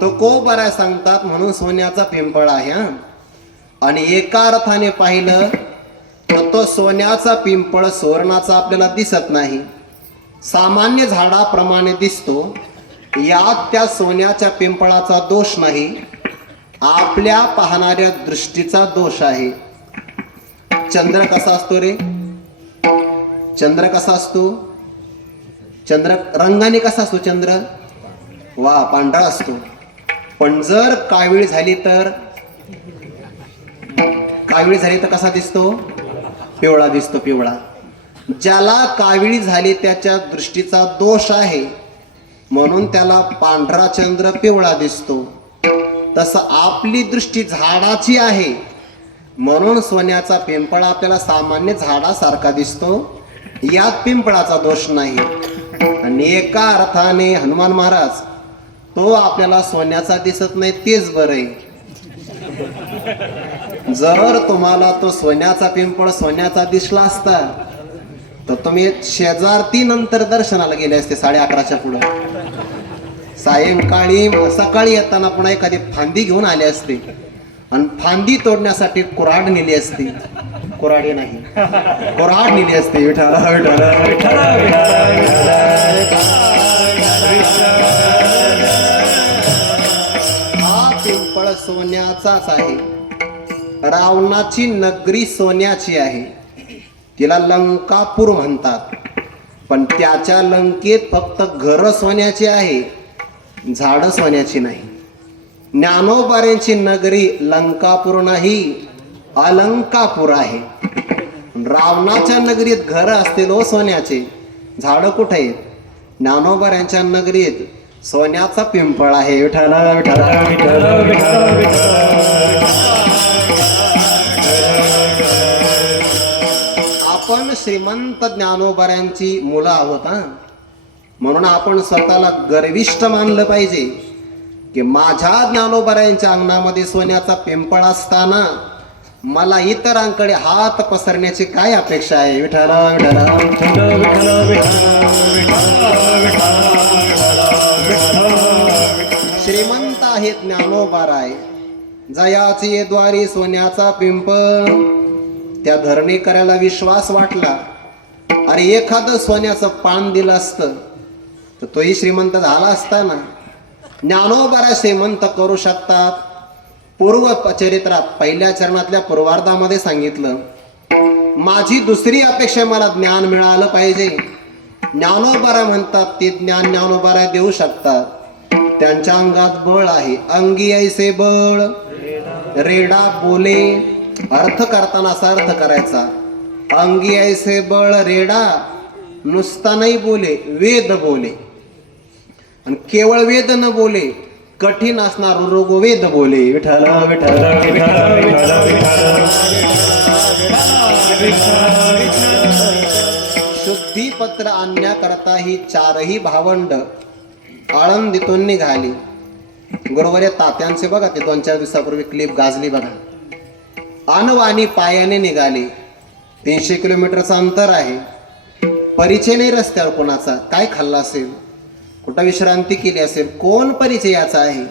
तो कोबरा सांगतात म्हणून सोन्याचा पिंपळ आहे. आणि एका अर्थाने पाहिलं तर तो सोन्याचा पिंपळ सुवर्णाचा आपल्याला दिसत नाही, सामान्य झाडाप्रमाणे दिसतो. यात त्या सोन्याच्या पिंपळाचा दोष नाही, आपल्या पाहणाऱ्या दृष्टीचा दोष आहे. चंद्र कसा असतो रे? चंद्र कसा असतो? चंद्र रंगाने कसा असतो? चंद्र वा पांढरा असतो. पण जर कावीळ झाली तर कसा दिसतो? पिवळा दिसतो. पिवळा. ज्याला काविळी झाली त्याच्या दृष्टीचा दोष आहे म्हणून त्याला पांढरा चंद्र पिवळा दिसतो. तसं आपली दृष्टी झाडाची आहे म्हणून सोन्याचा पिंपळ आपल्याला सामान्य झाडासारखा दिसतो, यात पिंपळाचा दोष नाही. आणि एका अर्थाने हनुमान महाराज तो आपल्याला सोन्याचा दिसत नाही, तेच बरं आहे. जर तुम्हाला तो सोन्याचा पिंपळ सोन्याचा दिसला असता तर तुम्ही शेजारती नंतर दर्शनाला गेले असते 11:30च्या पुढे. सायंकाळी सकाळी येताना पुन्हा एखादी फांदी घेऊन आले असते आणि फांदी तोडण्यासाठी कुऱ्हाड नेली असती. कुऱ्हाडी नाही, कुऱ्हाड नेली असते. विठाला विठाला विठाला हा पिंपळ सोन्याचाच आहे. रावणाची नगरी सोन्याची आहे, तिला लंकापूर म्हणतात. पण त्याच्या लंकेत फक्त घर सोन्याची आहे, झाडं सोन्याची नाही. ज्ञानोबाऱ्यांची नगरी लंकापूर नाही, अलंकापूर आहे. रावणाच्या नगरीत घर असतील ओ सोन्याचे, झाडं कुठे आहेत? ज्ञानोबाऱ्यांच्या नगरीत सोन्याचा पिंपळ आहे. विठाला विठाला विठाला विठाला. आपण श्रीमंत ज्ञानोबाऱ्यांची मुलं आहोत हा, म्हणून आपण स्वतःला गर्विष्ठ मानलं पाहिजे की माझ्या ज्ञानोबाऱ्यांच्या अंगणामध्ये सोन्याचा पिंपळ असताना मला इतरांकडे हात पसरण्याची काय अपेक्षा आहे? विठाला विठाला विठाला विठाला विठाला. श्रीमंत आहेत ज्ञानोबाराय, जयाचे द्वारे सोन्याचा पिंपळ. त्या धरणी करायला विश्वास वाटला, अरे एखादं सोन्याचं पान दिलं असतं तर तोही श्रीमंत झाला असता ना. ज्ञानोबारा श्रीमंत करू शकतात. पूर्व चरित्रात पहिल्या चरणातल्या पूर्वार्धामध्ये सांगितलं, माझी दुसरी अपेक्षा मला ज्ञान मिळालं पाहिजे. ज्ञानोबारा म्हणतात ते ज्ञान ज्ञानोबारा देऊ शकतात. त्यांच्या अंगात बळ आहे. अंगी ऐसे बळ रेडा बोले. अर्थ करताना असा अर्थ करायचा, अंगी ऐसे बळ रेडा. नुसता नाही बोले, वेद बोले. आणि केवळ वेद न बोले, कठीण असणार रोग वेद बोले. विठाला विठाला विठाला विठाला विठाला. शुद्धीपत्र आणण्याकरता ही चारही भावंड आळंदीतून निघाली. गुरुवारी तात्यांचे बघा, ते 2-4 दिवसापूर्वी क्लिप गाजली बघा. अनवाणी पायाने निघाले. 300 किलोमीटरचं अंतर आहे. परिचय नाही रस्त्यावर कोणाचा. काय खाल्ला असेल, कुठं विश्रांती केली असेल, कोण परिचय याचा आहे?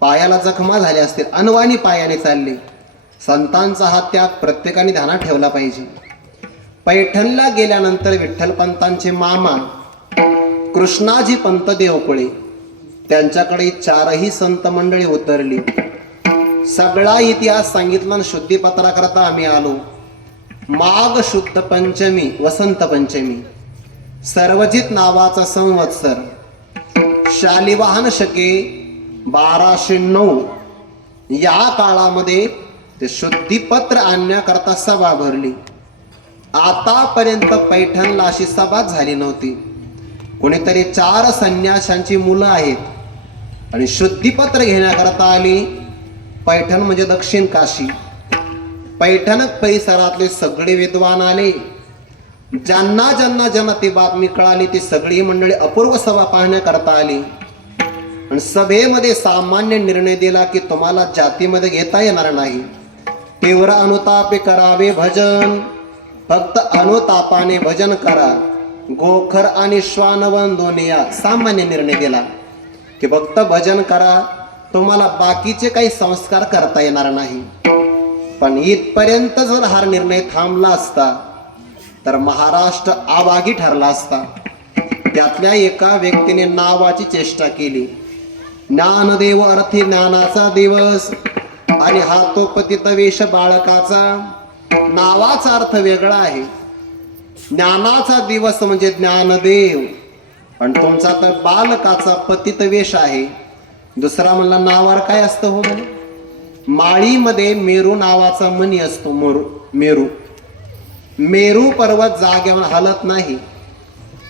पायाला जखमा झाल्या असतील. अनवाणी पायाने चालले. संतांचा हा त्याग प्रत्येकाने ध्यानात ठेवला पाहिजे. पैठणला गेल्यानंतर विठ्ठलपंतांचे मामा कृष्णाजी पंत देवकुळे, त्यांच्याकडे चारही संत मंडळी उतरली. सगळा इतिहास सांगितला आणि शुद्धीपत्राकरता आम्ही आलो. माघ शुद्ध पंचमी, वसंत पंचमी, सर्वजित नावाचा संवत्सर, शालिवाहन शके 1209. या काळामध्ये ते शुद्धीपत्र आणण्याकरता सभा भरली. आतापर्यंत पैठणला अशी सभा झाली नव्हती. कोणीतरी 4 संन्याशांची मुलं आहेत आणि शुद्धीपत्र घेण्याकरता आली. पैठण म्हणजे दक्षिण काशी. पैठण परिसरातले सगळे विद्वान आले. ज्यांना ज्यांना ज्यांना ती बातमी कळाली ती सगळी मंडळी अपूर्व सभा पाहण्याकरता आली. आणि सभेमध्ये सामान्य निर्णय दिला की तुम्हाला जातीमध्ये घेता येणार नाही. तीव्र अनुतापे करावे भजन. फक्त अनुतापाने भजन करा. गोखर आणि श्वानवन दोन्ही या सामान्य निर्णय दिला की फक्त भजन करा, तुम्हाला बाकीचे काही संस्कार करता येणार नाही. पण इथपर्यंत जर हा निर्णय थांबला असता तर महाराष्ट्र आवागी ठरला असता. त्यातल्या एका व्यक्तीने नावाची चेष्टा केली. ज्ञानदेव अर्थी ज्ञानाचा दिवस आणि हा तो पतित वेश बाळकाचा. नावाचा अर्थ वेगळा आहे. ज्ञानाचा दिवस म्हणजे ज्ञानदेव, पण तुमचा तर बालकाचा पतित वेश आहे. दुसरा म्हणला नावावर काय असतं हो? माळीमध्ये मेरू नावाचा मणी असतो. मेरू मेरू पर्वत जागेवर हलत नाही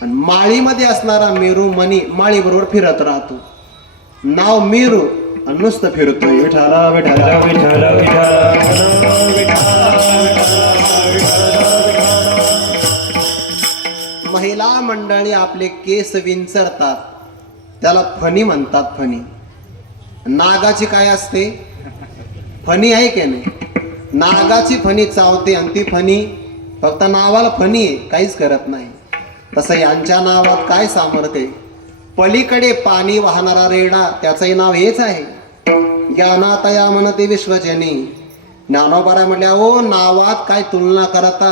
आणि माळीमध्ये असणारा मेरू मणी माळी बरोबर फिरत राहतो. नाव मेरू आणि नुसतं फिरतोय. विठाला विठाला विठाला विठाला. आपले केस विंचरतात त्याला फणी म्हणतात. फणी. नागाची काय असते? फणी आहे की नाही? नागाची फणी चावते आणि ती फणी फक्त नावाला फणी आहे, काहीच करत नाही. तसं यांच्या नावात काय सामर्थ्य आहे? पलीकडे पाणी वाहणारा रेडा, त्याचंही नाव हेच आहे. ज्ञानातया म्हणते विश्वजनी. ज्ञानोबारा म्हटल्या ओ नावात काय तुलना करता,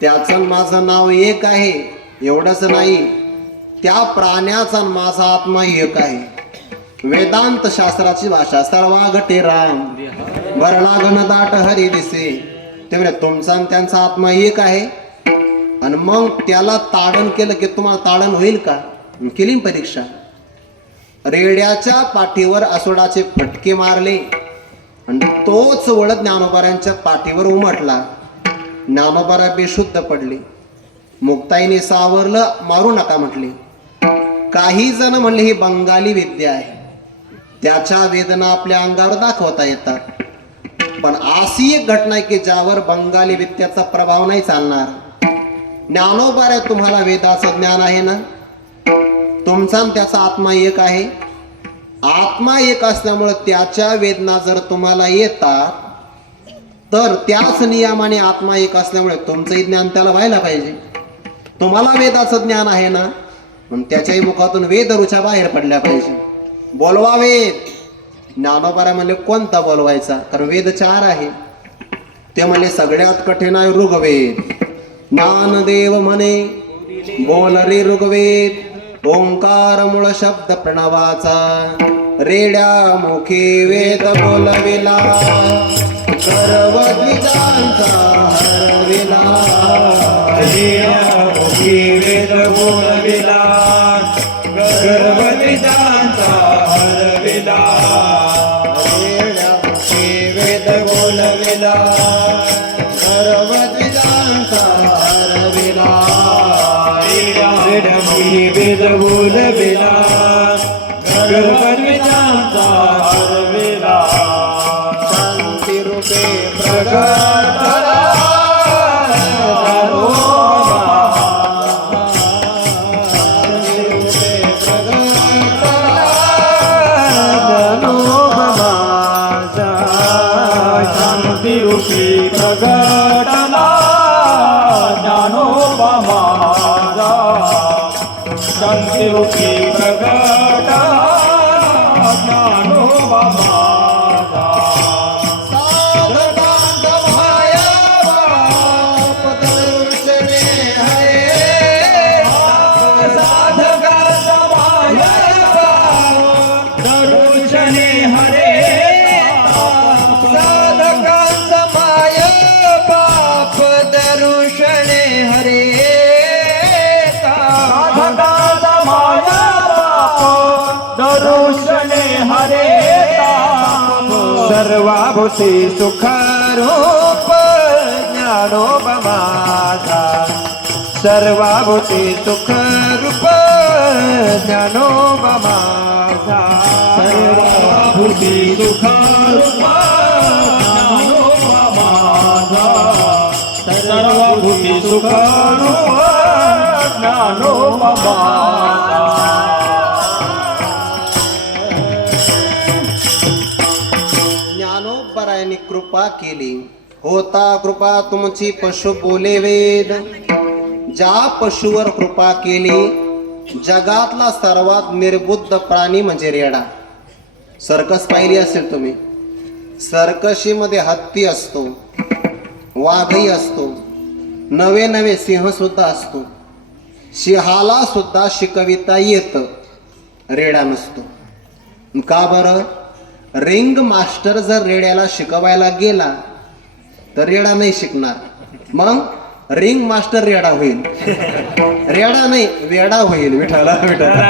त्याचं माझं नाव एक आहे. एवढंच नाही, त्या प्राण्याचा माझा आत्मा एक आहे. वेदांत शास्त्राची भाषा सर्वागटे राम वर्णागण दाट हरी दिसे. ते म्हणजे तुमचा आणि त्यांचा आत्मा एक आहे. आणि मग त्याला ताडण केलं की तुम्हाला ताडण होईल का? केली ना परीक्षा. रेड्याच्या पाठीवर असोडाचे फटके मारले आणि तोच ओळख ज्ञानोबारांच्या पाठीवर उमटला. ज्ञानोबारा बेशुद्ध पडले. मुक्ताईने सावरलं, मारू नका म्हटले. काही जण म्हणले ही बंगाली विद्या आहे, त्याच्या वेदना आपल्या अंगावर दाखवता येतात. पण अशी एक घटना आहे की ज्यावर बंगाली विद्याचा प्रभाव नाही चालणार. ज्ञानोबारा तुम्हाला वेदाचं ज्ञान आहे ना, तुमचा आणि त्याचा आत्मा एक आहे. आत्मा एक असल्यामुळे त्याच्या वेदना जर तुम्हाला येतात तर त्याच नियमाने आत्मा एक असल्यामुळे तुमचंही ज्ञान त्याला व्हायला पाहिजे. तुम्हाला वेदाचं ज्ञान आहे ना, मग त्याच्याही मुखातून वेद रुचा बाहेर पडल्या पाहिजे. बोलवा वेद. ज्ञानोबारा म्हणले कोणता बोलवायचा? कारण वेद 4 आहे. ते म्हणले सगळ्यात कठीण आहे ऋग्वेद. ज्ञानदेव म्हणे बोल रे ऋग्वेद, ओंकार मूळ शब्द प्रणवाचा. रेड्या मुखी वेद बोलविला, गर्व द्विजांचा हरविला. वेद बोलविला, गर्व द्विजांचा हरविला. वेद बोलविला, गर्व द्विजांचा हरविला. वेद बोलविला, गर्व द्विजांचा हरविला. शांती रूपे प्रगट शांतिरूपी प्रगटला ज्ञानोबा माझा. शांतिरूपी प्रगटला ज्ञानोबा माझा. साधकांचा माया बाप दर्शने हरे. साधकाचा माया दर्शने हरे. साधकांचा माय बाप दरुषणे हरे. साधकाचा माया दर्शने हरे. सर्वाभूती सुखरूप ज्ञानोबा माझा. सर्वाभूती सुखरूप ज्ञानोबा माझा. सर्वभूती सुखरूपा ज्ञानोबा माझा. सर्वभूती सुखरूपा ज्ञानोबा माझा. ज्ञानोबरायांनी कृपा केली. होता कृपा तुमची पशु बोले वेद. ज्या पशुवर कृपा केली, जगातला सर्वात निर्बुद्ध प्राणी म्हणजे रेडा. सर्कस पाहिली असेल तुम्ही. सर्कशीमध्ये हत्ती असतो, वाघही असतो, नवे नवे सिंह सुद्धा असतो. सिंहाला सुद्धा शिकविता येतं, रेडा नसतो. का बरं? रिंग मास्टर जर रेड्याला शिकवायला गेला तर रेडा नाही शिकणार. मग रिंग मास्टर रेडा होईल. रेडा नाही, वेडा होईल. विठाला विठाला.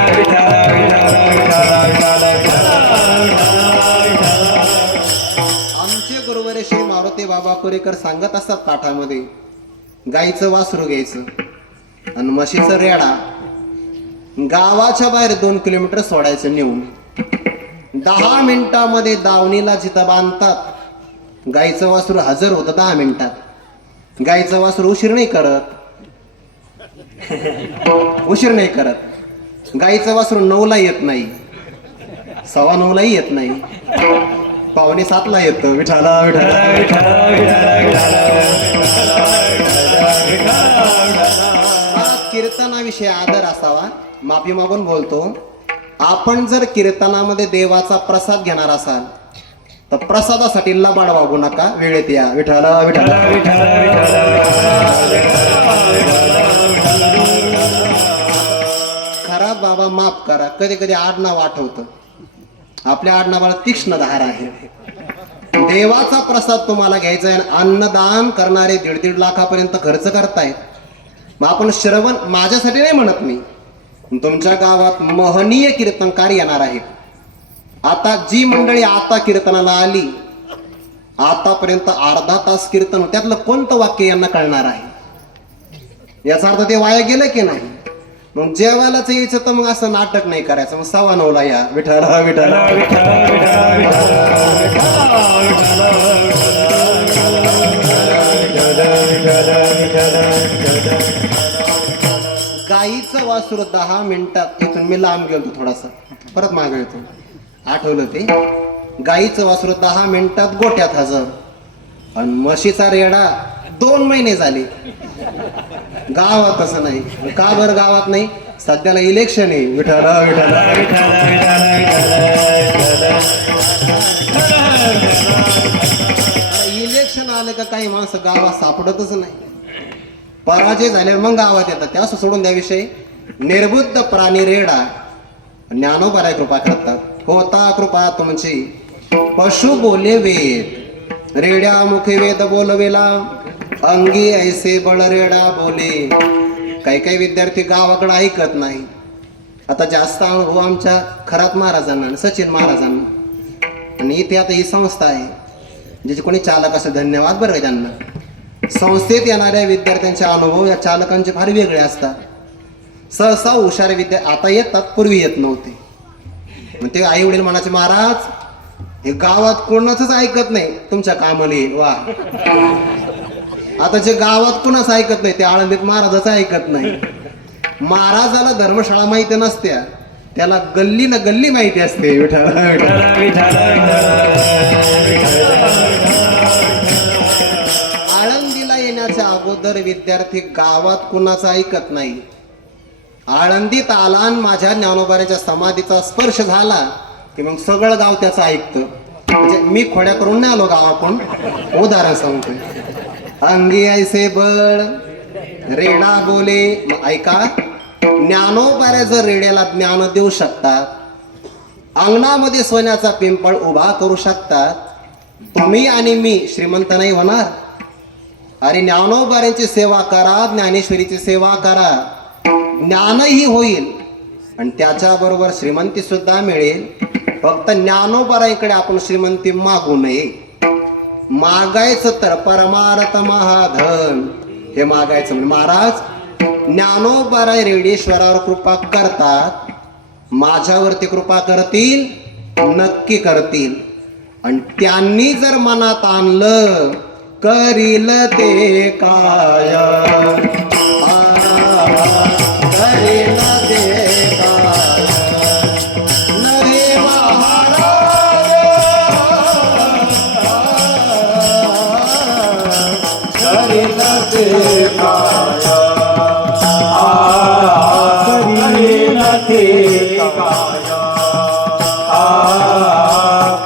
आमचे गुरुवारे श्री मारुती बाबा कोरेकर सांगत असतात पाठामध्ये, गाईचं वासरू घ्यायचं आणि म्हशीचं रेडा गावाच्या बाहेर 2 किलोमीटर सोडायचं नेऊन. 10 मिनिटामध्ये दावणीला जिथं बांधतात, गाईचं वासरू हजर होतं 10 मिनिटात. गाईचं वासरू उशीर नाही करत. उशीर नाही करत. गाईचं वासरू 9ला येत नाही, 9:15लाही येत नाही, 6:45ला येतं. विठाला विठाला कीर्तनाविषयी आदर असावा. माफी मागून बोलतो. आपण जर कीर्तनामध्ये देवाचा प्रसाद घेणार असाल तर प्रसादासाठी लबाड वागू नका, वेळेत या. विठाला विठाला खरा बाबा माफ करा. कधी कधी आडनाव आठवतं. आपल्या आडनावाला तीक्ष्ण धार आहे. देवाचा प्रसाद तुम्हाला घ्यायचा आहे. अन्नदान करणारे 1.5 लाखापर्यंत खर्च करतायत. मग आपण श्रवण, माझ्यासाठी नाही म्हणत मी, तुमच्या गावात महनीय कीर्तनकार येणार आहेत. आता जी मंडळी आता कीर्तनाला आली, आतापर्यंत अर्धा तास कीर्तन, त्यातलं कोणतं वाक्य यांना कळणार आहे? याचा अर्थ ते वाया गेलं की नाही? मग जेवायलाच यायचं तर मग असं नाटक नाही करायचं. मग 9:15ला या. विठाला विठाला गाईचं वासरू 10 मिनिटात, इथून मी लांब गेलो थोडासा, परत मागे येतो, आठवलं ते. गाईचं वासरू 10 मिनिटात गोट्यात हजर, आणि म्हशीचा रेडा 2 महिने झाले. गावात असं नाही. का बरं गावात नाही? सध्याला इलेक्शन आहे. विठाला विठाला इलेक्शन आलं का काही माणसं गावात सापडतच नाही. पराजय झाल्यावर मग गावात येतात. त्या सोडून द्या विषय. निर्बुद्ध प्राणी रेडा ज्ञानोबाराय कृपा करतात. होता कृपा तुमची पशु बोले वेद, रेड्या मुखे वेद बोलवेला, अंगी ऐसे बळ रेडा बोले. काही काही विद्यार्थी गावाकडे ऐकत नाही. आता जास्त अनुभव आमच्या खरात महाराजांना आणि सचिन महाराजांना, आणि इथे आता ही संस्था आहे ज्याचे कोणी चालक असे, धन्यवाद बरं त्यांना. संस्थेत येणाऱ्या विद्यार्थ्यांचे अनुभव या चालकांचे फार वेगळे असतात. सहसा हुशार आता येतात, पूर्वी येत नव्हते. मग ते आई वडील म्हणायचे, महाराज हे गावात कोणाचंच ऐकत नाही, तुमच्या कामाला वा. आता जे गावात कोणाच ऐकत नाही ते आळंदीत महाराजाचं ऐकत नाही. महाराजाला धर्मशाळा माहिती नसत्या, त्याला गल्ली ना गल्ली माहिती असते. विठाला आळंदीला येण्याच्या अगोदर विद्यार्थी गावात कुणाचं ऐकत नाही. आळंदीत आला आणि माझ्या ज्ञानोबाऱ्याच्या समाधीचा स्पर्श झाला की मग सगळं गाव त्याचं ऐकतं. म्हणजे मी खोड्या करून नाही आलो गावाकडून, उदाहरण सांगतोय. अंगी ऐसे बळ रेडा बोले. मग ऐका, ज्ञानोबाऱ्या जर रेड्याला ज्ञान देऊ शकतात, अंगणामध्ये सोन्याचा पिंपळ उभा करू शकतात, तुम्ही आणि मी श्रीमंत नाही होणार? अरे ज्ञानोबाऱ्यांची सेवा करा, ज्ञानेश्वरीची सेवा करा, ज्ञानही होईल आणि त्याच्याबरोबर श्रीमंती सुद्धा मिळेल. फक्त ज्ञानोबाराईकडे आपण श्रीमंती मागू नये. मागायचं तर परमार्थ महाधन हे मागायचं. म्हणजे महाराज ज्ञानोबाराय रेडेश्वरावर कृपा करतात, माझ्यावरती कृपा करतील, नक्की करतील. आणि त्यांनी जर मनात आणलं करील ते काय, करील ते काय. नरे महाराज करील ते काय, करील ते काय,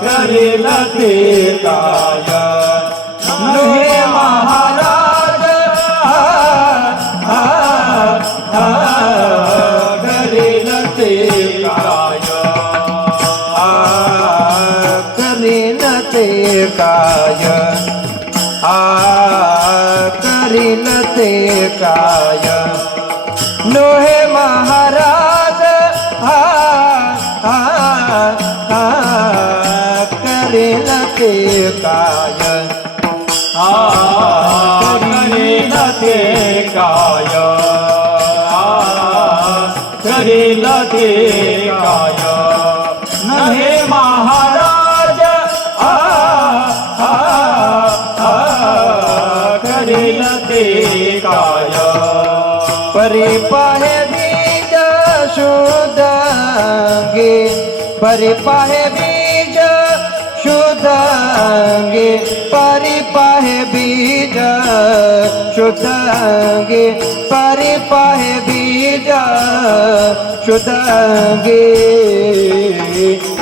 करील ते काय. नहे महाराज करील ते काय, करील ते काय, करील ते काय. नोहे महाराज करील ते काय, करील ते काय, करील ते काय. नहे महाराज करील ते काय. परी पाहे बीज शुद्धांगी परी पाहे बीज शुद्धांगी परी पाहे बीज शुद्धांगी परी पाहे बीज शुद्धांगी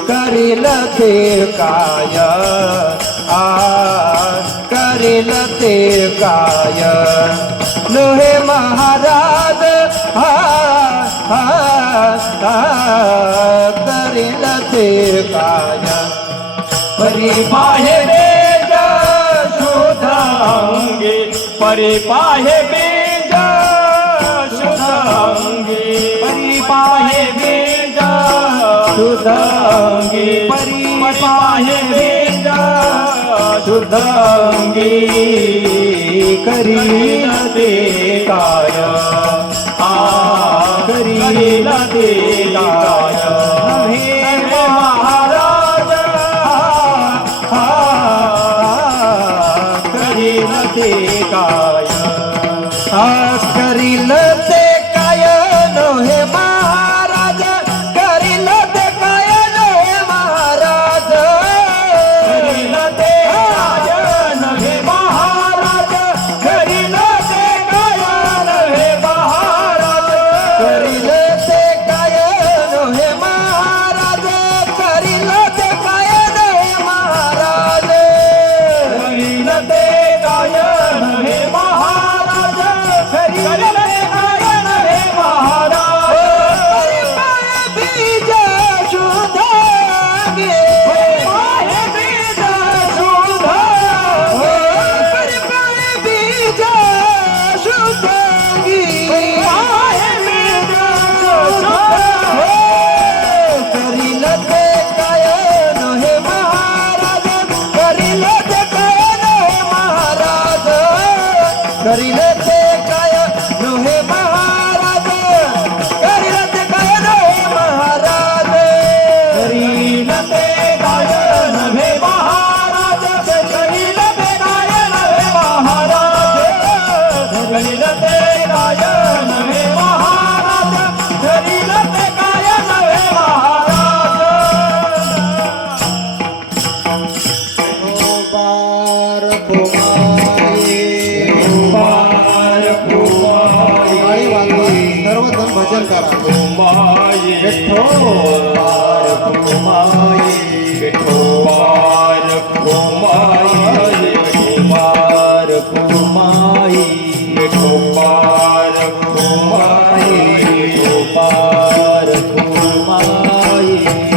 करील ते काय करील ते काय लोहे महाराज करील ते काय परी पाहे बीज शुद्धांगी परी पाहे बीज शुद्धांगी परी पाहे बीज शुद्धांगी परी पाहे बीज शुद्धांगी करील ते काय करील ते काय हे महाराज करील ते काय करील ते काय नो हे महाराज करील ते काय नो हे महाराज करील ते काय नव्हे महाराज करील ते काय नव्हे महाराज करील ते काय नो हे महाराज करील ते काय नो हे महाराज करील ते काय नव्हे महाराज करील ते काय नव्हे महाराज बीज शुद्धांगी पाहे बीज शुद्ध बीज शुद्धांगी पाहे बीज शुद्ध करील ते काय नो हे महाराज करील ते काय नो हे महाराज करील ते काय नो हे महाराज करील ते काय नो हे महाराज करील ते काय नव्हे महाराज करील ते काय नव्हे महाराज करील ते काय नव्हे महाराज करील ते काय नव्हे महाराज बार कुमारी पार कुमाई टाळी वाजवा सर्वजण भजन करा कुमाई विठ्ठल पार कुमाई पार कुमाई पार कुमाई पार कुमाई पार कुमाई पार कुमाई पार कुमाई पार कुमाई विठोबार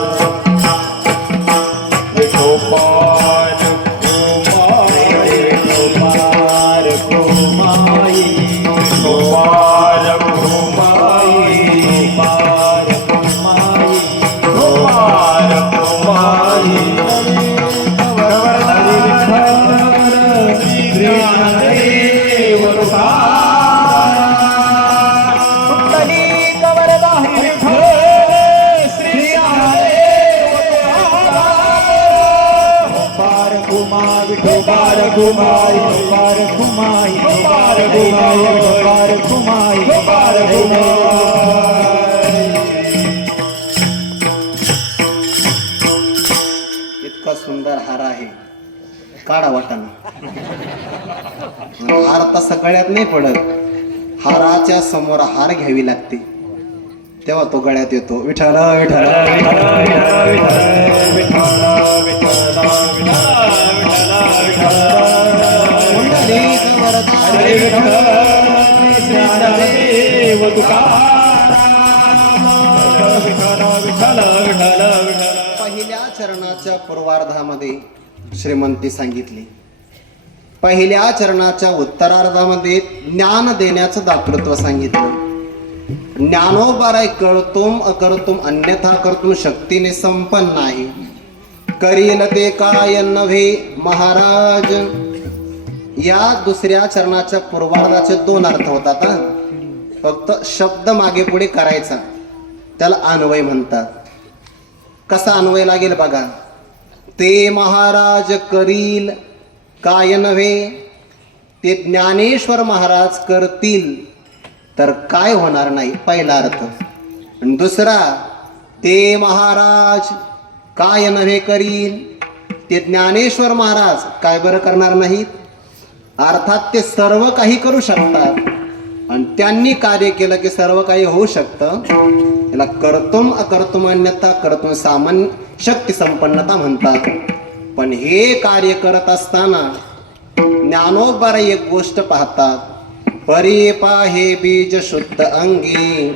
कुमाई विठोबार कुमाई विठोबार कुमाई विठोबार कुमाई विठोबार कुमाई श्रीनाथदेव कुंडली कवरदारी विठ्ठल पार कुमाई पार कुमाई पार कुमाई पार कुमाई पार कुमाई पार कुमाई इतका सुंदर हार आहे काढा वाटाणा हार तसा गळ्यात नाही पडत हाराच्या समोर हार घ्यावी लागते तेव्हा तो गळ्यात येतो विठ्ठल विठ्ठल पुंडलिक पहिल्या चरणाच्या पूर्वार्धामध्ये श्रीमंती सांगितली पहिल्या चरणाच्या उत्तरार्धामध्ये ज्ञान देण्याचं दातृत्व सांगितलं ज्ञानोबाराय कळतुम अकर्तुम अन्यथा कर्तुम शक्तीने संपन्न आहे करील ते काय नव्हे महाराज या दुसऱ्या चरणाच्या पूर्वार्धाचे दोन अर्थ होतात फक्त शब्द मागे पुढे करायचा त्याला अन्वय म्हणतात. कसा अन्वय लागेल बघा. ते महाराज करील काय नव्हे, ते ज्ञानेश्वर महाराज करतील तर काय होणार नाही, पहिला अर्थ. आणि दुसरा, ते महाराज काय नव्हे करील, ते ज्ञानेश्वर महाराज काय बरं करणार नाहीत. अर्थात ते सर्व काही करू शकतात आणि त्यांनी कार्य केलं की सर्व काही होऊ शकतं. याला कर्तुम अकर्तुम अन्यथा कर्तुम सामान्य शक्ती संपन्नता म्हणतात. पण हे कार्य करत असताना ज्ञानोबा एक गोष्ट पाहतात. परी पाहे बीज शुद्ध अंगी,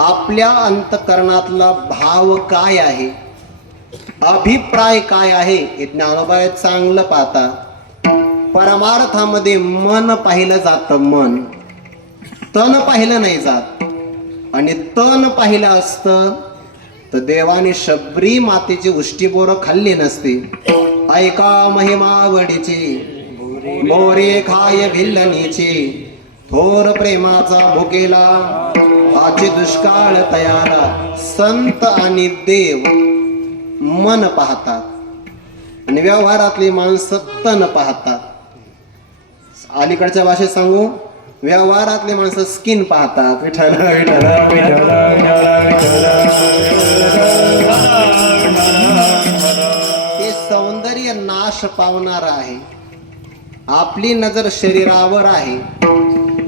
आपल्या अंतकरणातला भाव काय आहे, अभिप्राय काय आहे हे ज्ञानोबा चांगलं पाहतात. परमार्थामध्ये मन पाहिलं जातं, मन तन पाहिलं नाही जात. आणि तन पाहिलं असतं तर देवाने शबरी मातेची उष्टी बोरं खाल्ली नसती. ऐका महिमावडीची मोरे खाय भिल्लनीची, थोर प्रेमाचा भुकेला आची दुष्काळ तयारा. संत आणि देव मन पाहतात आणि व्यवहारातली माणसं तन पाहतात. अलीकडच्या भाषेत सांगू, व्यवहारातली माणसं स्किन पाहतात. विठ्ठल विठ्ठल ते सौंदर्य नाश पावणार आहे. आपली नजर शरीरावर आहे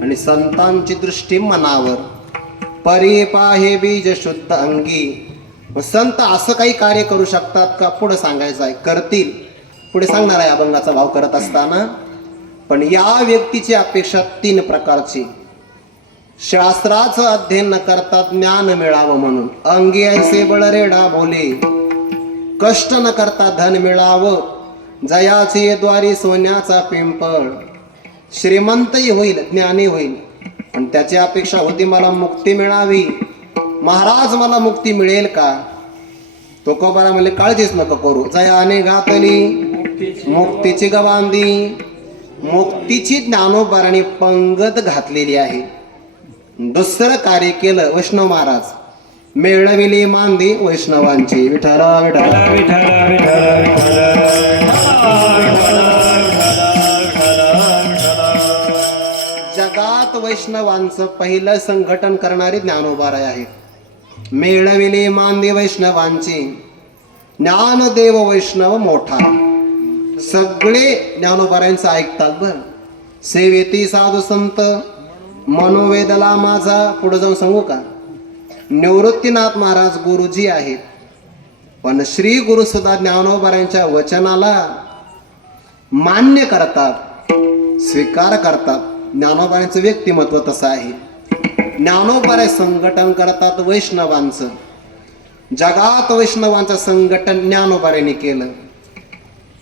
आणि संतांची दृष्टी मनावर. परी पाहे बीज शुद्ध अंगी. संत असं काही कार्य करू शकतात का, पुढे सांगायचं आहे. करतील, पुढे सांगणार आहे अभंगाचा भाव करत असताना. पण या व्यक्तीची अपेक्षा 3 प्रकारची. शास्त्राचं अध्ययन न करता ज्ञान मिळावं म्हणून. अंगी ऐसे बळरेडा बोले, कष्ट न करता धन मिळावं, जयाचे द्वारी सोन्याचा पिंपळ. श्रीमंतही होईल, ज्ञानी होईल, पण त्याची अपेक्षा होती मला मुक्ती मिळावी. महाराज मला मुक्ती मिळेल का. तुकोबारा म्हणले काळजीच नको करू. जयाने घातली मुक्तीची गवांदी, मुक्तीची ज्ञानोबाराने पंगत घातलेली आहे. दुसरं कार्य केलं वैष्णव महाराज, मेळविली मांदी वैष्णवांची. विठ्ठला विठ्ठला विठ्ठला जगात वैष्णवांचं पहिलं संघटन करणारे ज्ञानोबाराय आहेत. मेळविली मांदी वैष्णवांची, ज्ञानदेव वैष्णव मोठा. सगळे ज्ञानोबारांचं ऐकतात बर. सेवेती साधू संत मनोवेदला माझा. पुढे जाऊन सांगू का, निवृत्तीनाथ महाराज गुरुजी आहेत, पण श्री गुरु सुद्धा ज्ञानोबारांच्या वचनाला मान्य करतात, स्वीकार करतात. ज्ञानोबारांचं व्यक्तिमत्व तसं आहे. ज्ञानोबारे संघटन करतात वैष्णवांचं. जगात वैष्णवांचं संघटन ज्ञानोबारांनी केलं.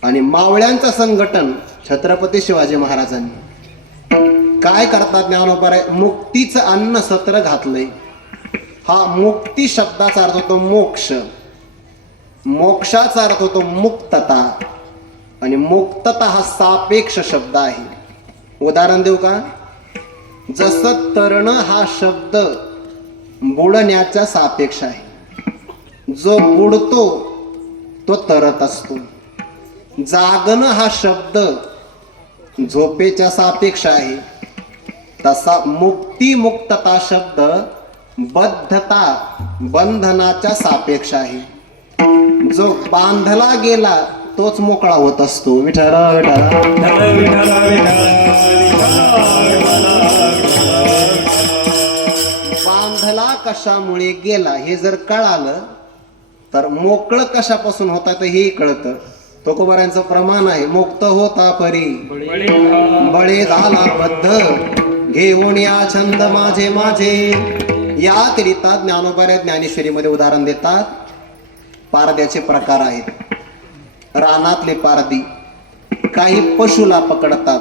आणि मावळ्यांचं संघटन छत्रपती शिवाजी महाराजांनी. काय करतात ज्ञानोबाराय, मुक्तीचं अन्न सत्र घातलंय. हा मुक्ती शब्दाचा अर्थ होतो मोक्ष, मोक्षाचा अर्थ होतो मुक्तता. आणि मुक्तता हा सापेक्ष शब्द आहे. उदाहरण देऊ का, जसं तरण हा शब्द बुडण्याच्या सापेक्ष आहे. जो बुडतो तो तरत असतो. जागणं हा शब्द झोपेच्या सापेक्ष आहे. तसा मुक्ती मुक्तता शब्द बद्धता बंधनाच्या सापेक्ष आहे. जो बांधला गेला तोच मोकळा होत असतो. विठ्ठला बांधला कशामुळे गेला हे जर कळालं तर मोकळं कशापासून होता तर हे कळतं. तुकोबारांचं प्रमाण आहे, मुक्त होता परी बळे झाला बद्ध, घेऊन या छंद माझे माझे. याकरिता ज्ञानोबाऱ्या ज्ञानेश्वरीमध्ये उदाहरण देतात. पारद्याचे प्रकार आहेत. रानातले पारदी काही पशुला पकडतात,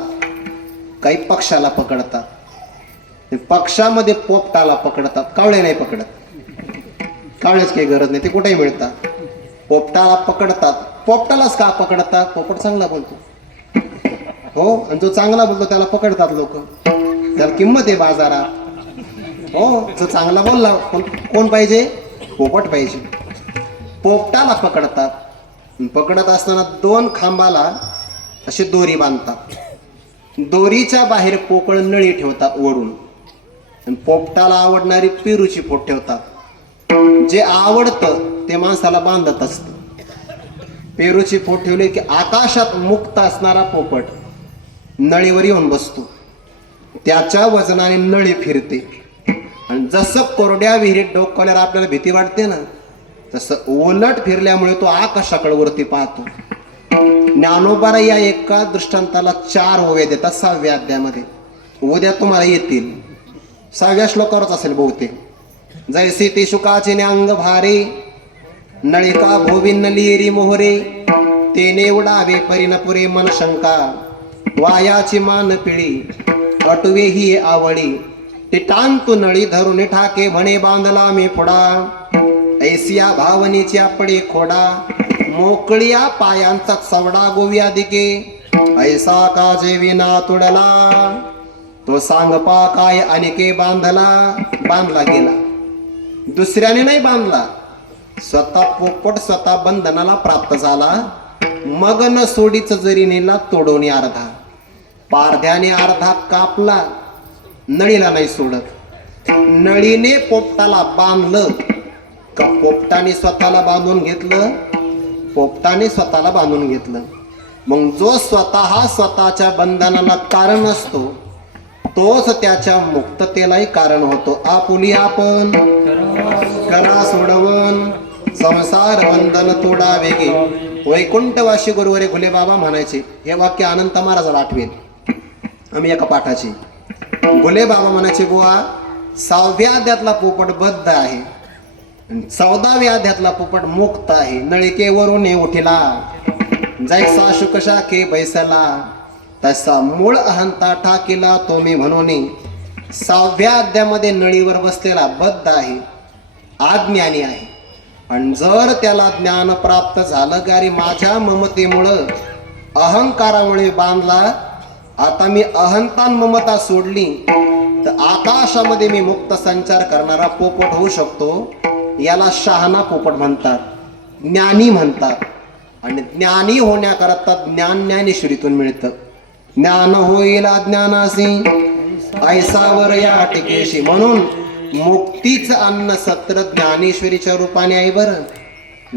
काही पक्षाला पकडतात. पक्षामध्ये पोपटाला पकडतात, कावळे नाही पकडत. कावळ्याच काही गरज नाही, ते कुठेही मिळतात. पोपटाला पकडतात. पोपटालाच का पकडतात, पोपट चांगला बोलतो हो, आणि जो चांगला बोलतो त्याला पकडतात लोक. त्याला किंमत आहे बाजारात हो. जो चांगला बोलला कोण पाहिजे, पोपट पाहिजे. पोपटाला पकडतात. पकडत असताना 2 खांबाला अशी दोरी बांधतात. दोरीच्या बाहेर पोकळ नळी ठेवतात वरून. आणि पोपटाला आवडणारी पेरूची पोट ठेवतात. जे आवडतं ते माणसाला बांधत असतं. पेरूची पोट ठेवली की आकाशात मुक्त असणारा पोपट नळीवर येऊन बसतो. त्याच्या वजनाने नळी फिरते. आणि जसं कोरड्या विहिरीत डोकावल्यावर आपल्याला भीती वाटते ना, तसं उलट फिरल्यामुळे तो आकाशाकडे वरती पाहतो. ज्ञानोबारा या एका दृष्टांताला 4 ओव्या देतात 6व्या अध्यायामध्ये. उद्या तुम्हाला येतील. 6व्या श्लोकावरच असेल बहुतेक. जैसे ते शुकाचे न्यांग भारे नळिका भोविन्नली री मोहरे तेने उडावे परिणपुरे मन शंका वायाची मान पिळी अटवे ही आवळी टिटांतु नळी धरून ठाके म्हणे बांधला मी पुढा ऐसिया भावनीची आपडे खोडा मोकळिया पायांचा चवडा गोव्या दिके ऐसा काजे विना तुडला तो सांगपा काय अनिके बांधला गेला. दुसऱ्याने नाही बांधला, स्वतः पोपट स्वतः बंधनाला प्राप्त झाला. मग न सोडीच जरी नेला तोडवणी अर्धा. पारध्याने अर्धा कापला, नळीला नाही सोडत. नळीने पोपटाला बांधलं का पोपटाने स्वतःला बांधून घेतलं. पोपटाने स्वतःला बांधून घेतलं. मग जो स्वतःच्या बंधनाला कारण असतो तोच त्याच्या मुक्ततेलाही कारण होतो. आपुली आपण करा सोडवून संसार बंधन तोडा वेगे. वैकुंठवासी गुरुवरे घुले बाबा म्हणायचे. हे वाक्य अनंत महाराजाला आठवेल. आम्ही एका पाठाची. घुले बाबा म्हणायचे, बुवा 6व्या अध्यायातला पोपट बद्ध आहे, 14व्या अध्यायातला पोपट मुक्त आहे. नळिकेवरून उठिला जैसा शुकशाखे बैसला तसा मूळ अहंता ठाकीला तो मी म्हणून. 6व्या अध्यायामध्ये नळीवर बसलेला बद्ध आहे, अज्ञानी आहे. आणि जर त्याला ज्ञान प्राप्त झालं की अरे माझ्या ममतेमुळं अहंकारामुळे बांधला, आता मी अहंता ममता सोडली तर आकाशामध्ये मी मुक्त संचार करणारा पोपट होऊ शकतो. याला शहाणा पोपट म्हणतात, ज्ञानी म्हणतात. आणि ज्ञानी होण्याकरता ज्ञान ज्ञानेश्वरीतून मिळतं. ज्ञान होईल अज्ञानासी ऐसावर या टिकेशी. म्हणून मुक्तीच अन्न सत्र ज्ञानेश्वरीच्या रूपाने आहे. बरं,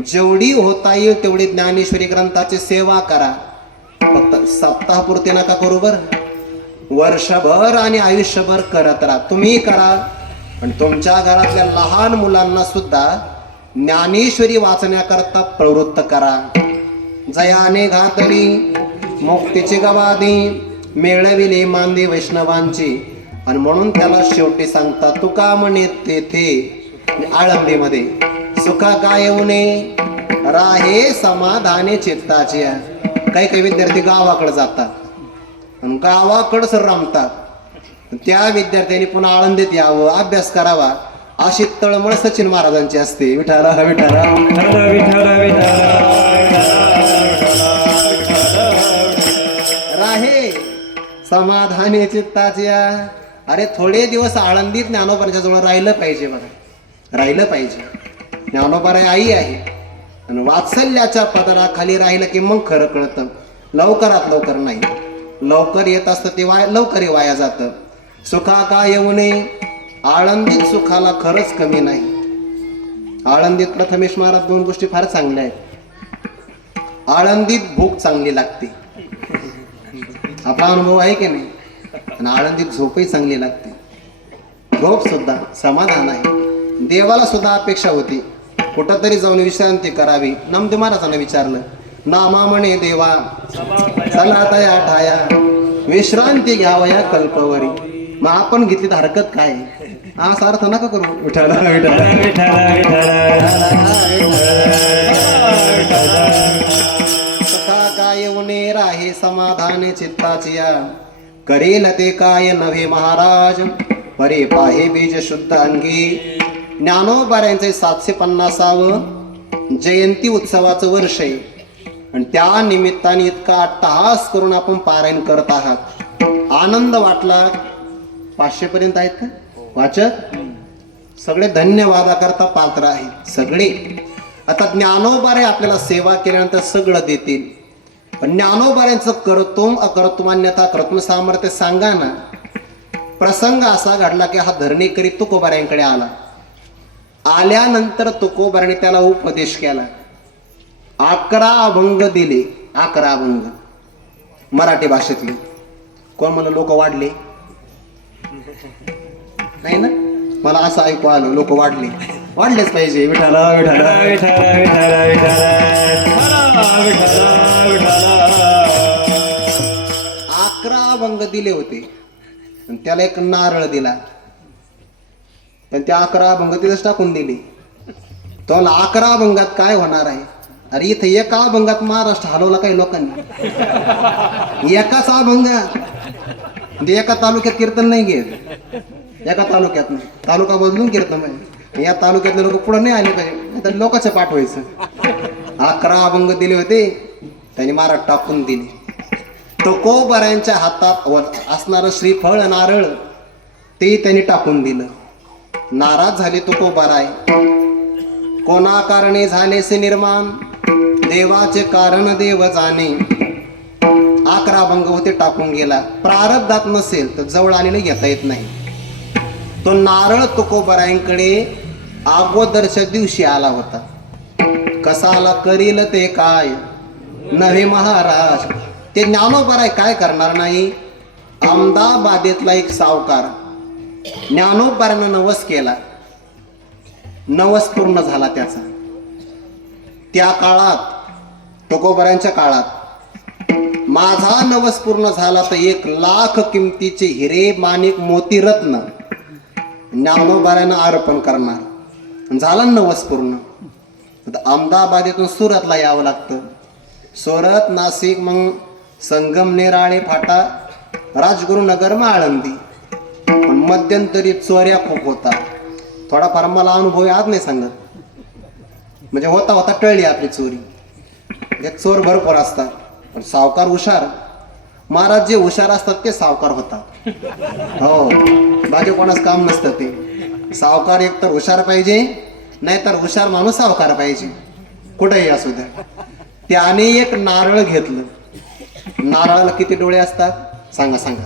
जेवढी होता येईल तेवढी ज्ञानेश्वरी ग्रंथाची सेवा करा. फक्त सप्ताहपुरते नका करू. बरं, वर्षभर आणि आयुष्यभर करत राहा. तुम्ही करा आणि तुमच्या घरातल्या लहान मुलांना सुद्धा ज्ञानेश्वरी वाचण्याकरता प्रवृत्त करा. जयाने घातली मुक्तीची गवादी मिळविले मांदी वैष्णवांची. आणि म्हणून त्याला शेवटी सांगतात तुका म्हणे तेथे आळंदीमध्ये सुखा काय उणे राहे समाधाने चित्ताची. काही विद्यार्थी गावाकडे जातात आणि गावाकडच रमतात. त्या विद्यार्थ्यांनी पुन्हा आळंदीत यावं, अभ्यास करावा अशी तळमळ सचिन महाराजांची असते. विठाला विठाला राहे समाधाने चित्ताची. अरे थोडे दिवस आळंदीत ज्ञानोबाच्या जवळ राहिलं पाहिजे. बघा, राहिलं पाहिजे. ज्ञानोबा आई आहे आणि वात्सल्याच्या पदराखाली राहिलं की मग खरं कळतं. लवकरात लवकर नाही, लवकर येत असतं तेव्हा लवकर वाया जातं. सुखा का येऊ नये. आळंदीत सुखाला खरंच कमी नाही. आळंदीत प्रथमेश महाराज 2 गोष्टी फार चांगल्या आहेत. आळंदीत भूक चांगली लागते, आपला अनुभव आहे की नाही. आणि आळंदीत झोपही चांगली लागते. झोप सुद्धा समाधान आहे. देवाला सुद्धा अपेक्षा होती कुठंतरी जाऊन विश्रांती करावी. नामदेव महाराजांना विचारलं, नामा म्हणे देवा चला तया ठाया विश्रांती घ्यावया कल्पवरी. मग आपण घेतली तर हरकत काय. असा अर्थ नका करू. विठाला सखा काय उणे राहे समाधाने चित्ताची. करेल ते काय नव्हे महाराज परे पाहे बीज शुद्ध अंगी. ज्ञानोबाऱ्यांचे 750व जयंती उत्सवाचं वर्ष आहे आणि त्या निमित्ताने इतका अट्टहास करून आपण पारायण करत आहात. आनंद वाटला. 500 पर्यंत आहेत का वाचक? सगळे धन्यवादाकरता पात्र आहेत सगळे. आता ज्ञानोबारे आपल्याला सेवा केल्यानंतर सगळं देतील, पण ज्ञानोबाऱ्यांचं कर्तुम अकर्तुम अन्यथा कर्तुम सामर्थ्य सांगा ना. प्रसंग असा घडला की हा धरणीकरी तुकोबाऱ्यांकडे आला. आल्यानंतर तुकोबाऱ्याने त्याला उपदेश केला. 11 अभंग दिले. 11 अभंग मराठी भाषेतले. कोण म्हणलं लोक वाढले नाही ना, मला असं ऐकू आलं लोक वाढले. वाढलेच पाहिजे. विठाला विठाला विठ्ठल विठ्ठल विठ्ठल 11 अभंग दिले होते आणि त्याला एक नारळ दिला, पण त्या 11 अभंग तिथंच टाकून दिले. तो 11 अभंगात काय होणार आहे? अरे इथं एका अभंगात महाराष्ट्र हलवला काही लोकांनी. एकाच अभंगात म्हणजे एका तालुक्यात कीर्तन नाही घेत, एका तालुक्यात नाही, तालुका बदलून कीर्तन आहे. या तालुक्यातले लोक पुढे नाही आले पाहिजे, तर लोकांचं पाठवायचं. 11 अभंग दिले होते, त्यांनी महाराज टाकून दिले. तुकोबाऱ्यांच्या हातात असणारं श्रीफळ नारळ ते त्यांनी टाकून दिलं. नाराज झाले तुकोबाराय. कोणा कारणे झालेसे निर्माण, देवाचे कारण देव जाणे. 11 अभंग होते टाकून गेला. प्रारब्धात नसेल तर जवळ आलेले घेता येत नाही. तो नारळ तुकोबारायांकडे अगोदरच्या दिवशी आला होता. कसा आला? करील ते काय नव्हे महाराज. ते ज्ञानोबाराय काय करणार नाही. अहमदाबादेतला एक सावकार ज्ञानोबारानं नवस केला. नवस पूर्ण झाला त्याचा. त्या काळात तुकोबारांच्या काळात माझा नवस पूर्ण झाला तर 1 लाख किमतीचे हिरे माणिक मोती रत्न ज्ञानोबारांना अर्पण करणार. झालं नवस पूर्ण. अहमदाबादेतून सुरतला यावं लागतं. सुरत, नाशिक, मग संगमनेर, आळे फाटा, राजगुरुनगर, मग आळंदी. पण मध्यंतरी चोऱ्या खूप होता. थोडाफार मला अनुभव आज नाही सांगत, म्हणजे होता होता टळली आपली चोरी. एक चोर भरपूर असतात पण सावकार हुशार. महाराज जे हुशार असतात ते सावकार होतात. हो, बाकी कोणाच काम नसतं ते. सावकार एक तर हुशार पाहिजे, नाहीतर हुशार माणूस सावकार पाहिजे, कुठेही असू द्या. त्याने एक नारळ घेतलं. नारळाला किती डोळे असतात सांगा सांगा?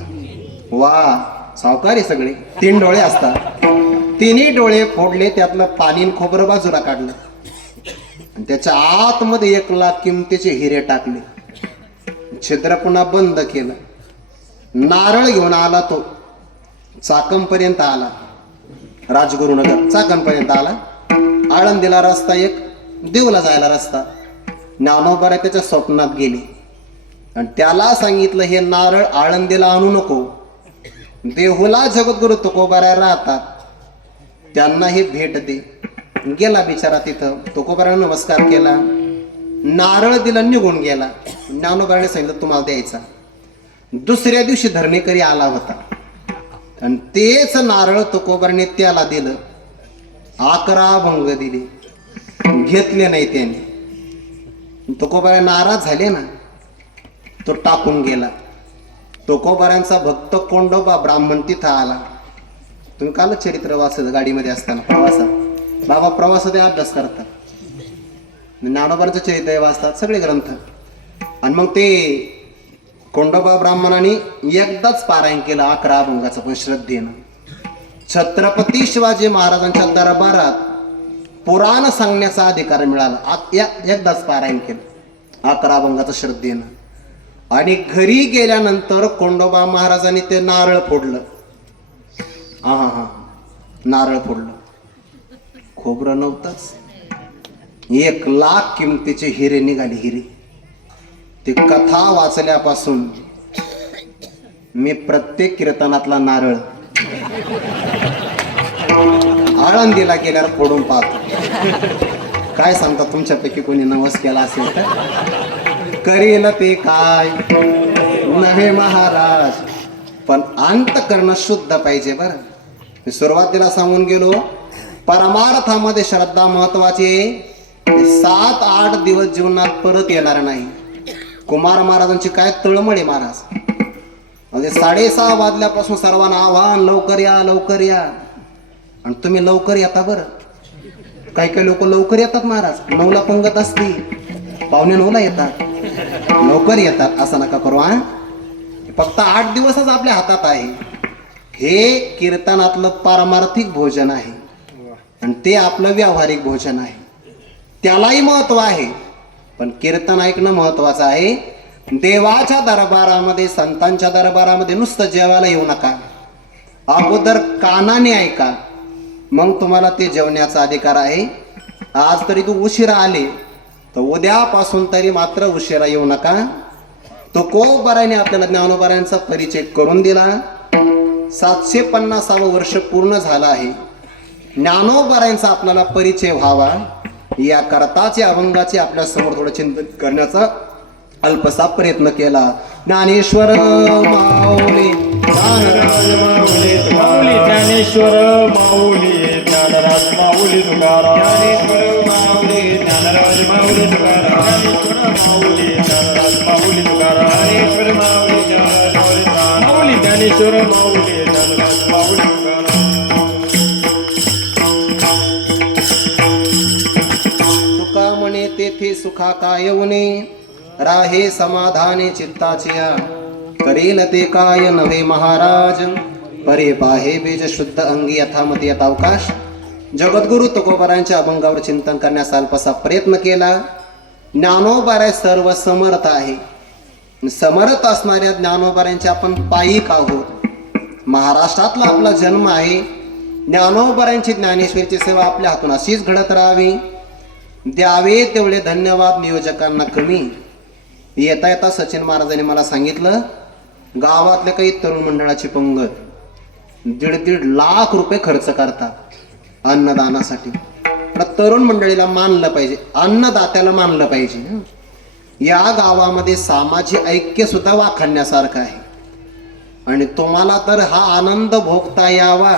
वा, सावकारी सगळे 3 डोळे असतात. 3ही डोळे फोडले, त्यातलं पाणी आणि खोबरं बाजूला काढलं आणि त्याच्या आतमध्ये 1 लाख किमतीचे हिरे टाकले. छिद्र पुन्हा बंद केलं. नारळ घेऊन आला तो चाकणपर्यंत आला. राजगुरुनगर चाकणपर्यंत आला. आळंदीला रस्ता एक, देऊला जायला रस्ता. ज्ञानोबाराय त्याच्या स्वप्नात गेले आणि त्याला सांगितलं हे नारळ आळंदीला आणू नको. देहुला जगद्गुरु तुकोबाराय राहतात, त्यांना हे भेट दे. गेला बिचारा तिथं. तुकोबारायने नमस्कार केला, नारळ दिला, निघून गेला. ज्ञानोबारायने सांगितलं तुम्हाला द्यायचा. दुसऱ्या दिवशी धरणीकरी आला होता आणि तेच नारळ तुकोबारायने त्याला दिलं. 11 अभंग दिले, घेतले नाही त्याने. तुकोबाराय नाराज झाले ना, तो टाकून गेला. तुकोबारायांचा भक्त कोंडोबा ब्राह्मण तिथं आला. तुम्ही कालच चरित्र वाचलं गाडीमध्ये असताना प्रवासात. बाबा प्रवासात अभ्यास करतात, ज्ञानोबांचं चरित्र वाचतात सगळे ग्रंथ. आणि मग ते कोंडोबा ब्राह्मणाने एकदाच पारायण केलं 11 अभंगाचं, पण श्रद्धेनं. छत्रपती शिवाजी महाराजांच्या दरबारात पुराण सांगण्याचा अधिकार मिळाला. एकदाच पारायण केलं 11 अभंगाचं श्रद्धेनं. आणि घरी गेल्यानंतर कोंडोबा महाराजांनी ते नारळ फोडलं. हा, नारळ फोडलं. खोबरं नव्हतंच. 1 लाख किमतीचे हिरे निघाले. हिरे. ती कथा वाचल्यापासून मी प्रत्येक कीर्तनातला नारळ आळंदीला गेल्यावर फोडून पाहतो. काय सांगता, तुमच्यापैकी कोणी नवस केला असेल तर करील ते काय नव्हे महाराज. पण अंतकरण शुद्ध पाहिजे. बरं, मी सुरुवातीला सांगून गेलो, परमार्थामध्ये श्रद्धा महत्वाची आहे. 7-8 दिवस जीवनात परत येणार नाही. कुमार महाराजांची काय तळमळे महाराज, म्हणजे 6:30 वाजल्यापासून सर्वांना आव्हान, लवकर या लवकर या. आणि तुम्ही लवकर येता बरं. काही काही लोक लवकर येतात महाराज, 9ला पंगत असते, 8:45 येतात, लवकर येतात. असं नका करू हा. फक्त 8 दिवसच आपल्या हातात आहे. हे कीर्तनातलं पारमार्थिक भोजन आहे आणि ते आपलं व्यावहारिक भोजन आहे. त्यालाही महत्व आहे, पण कीर्तन ऐकणं महत्वाचं आहे. देवाच्या दरबारामध्ये, संतांच्या दरबारामध्ये नुसतं जेवायला येऊ नका. अगोदर कानाने ऐका, मग तुम्हाला ते जेवण्याचा अधिकार आहे. आज तरी तू उशिरा आले, तर उद्यापासून तरी मात्र उशिरा येऊ नका. तुकोबाराने आपल्याला ज्ञानोबारायांचा परिचय करून दिला. 750वं वर्ष पूर्ण झालं आहे. ज्ञानोबारायांचा आपल्याला परिचय व्हावा या करताचे अभंगाचे आपल्या समोर थोडं चिंतन करण्याचा अल्पसा प्रयत्न केला. ज्ञानेश्वर माऊली ज्ञानराज माऊली माऊली ज्ञानेश्वर माऊली ज्ञानराज माऊली तुकाराम ज्ञानेश्वर माऊली ज्ञानराज माऊली तुकाराम ज्ञानेश्वर माऊली ज्ञानराज माऊली तुकाराम ज्ञानेश्वर माऊली ज्ञानराज माऊली ज्ञानेश्वर माऊली ज्ञानराज माऊली तुकाराम. तुका म्हणे तेथे सुखा काय येऊने, राहे समाधाने चित्ताचिया, करेल ते काय नव्हे महाराज, परे पाहे बीज शुद्ध अंगी यथामती यथावकाश. जगद्गुरु तुकोबारायांच्या अभंगावर चिंतन करण्याचा अल्पसा प्रयत्न केला. ज्ञानोबाराय सर्व समर्थ आहे. समर्थ असणाऱ्या ज्ञानोबारायांचे आपण पायिक आहोत. महाराष्ट्रातला आपला जन्म आहे. ज्ञानोबारायांची ज्ञानेश्वरीची सेवा आपल्या हातून अशीच घडत राहावी. द्यावे तेवढे धन्यवाद नियोजकांना कमी. येता येता सचिन महाराजांनी मला सांगितलं, गावातल्या काही तरुण मंडळाची पंगत 1.5 लाख रुपये खर्च करतात अन्नदानासाठी. तरुण मंडळीला मानलं पाहिजे, अन्नदात्याला मानलं पाहिजे. या गावामध्ये सामाजिक ऐक्य सुद्धा वाखाणण्यासारखं आहे. आणि तुम्हाला तर हा आनंद भोगता यावा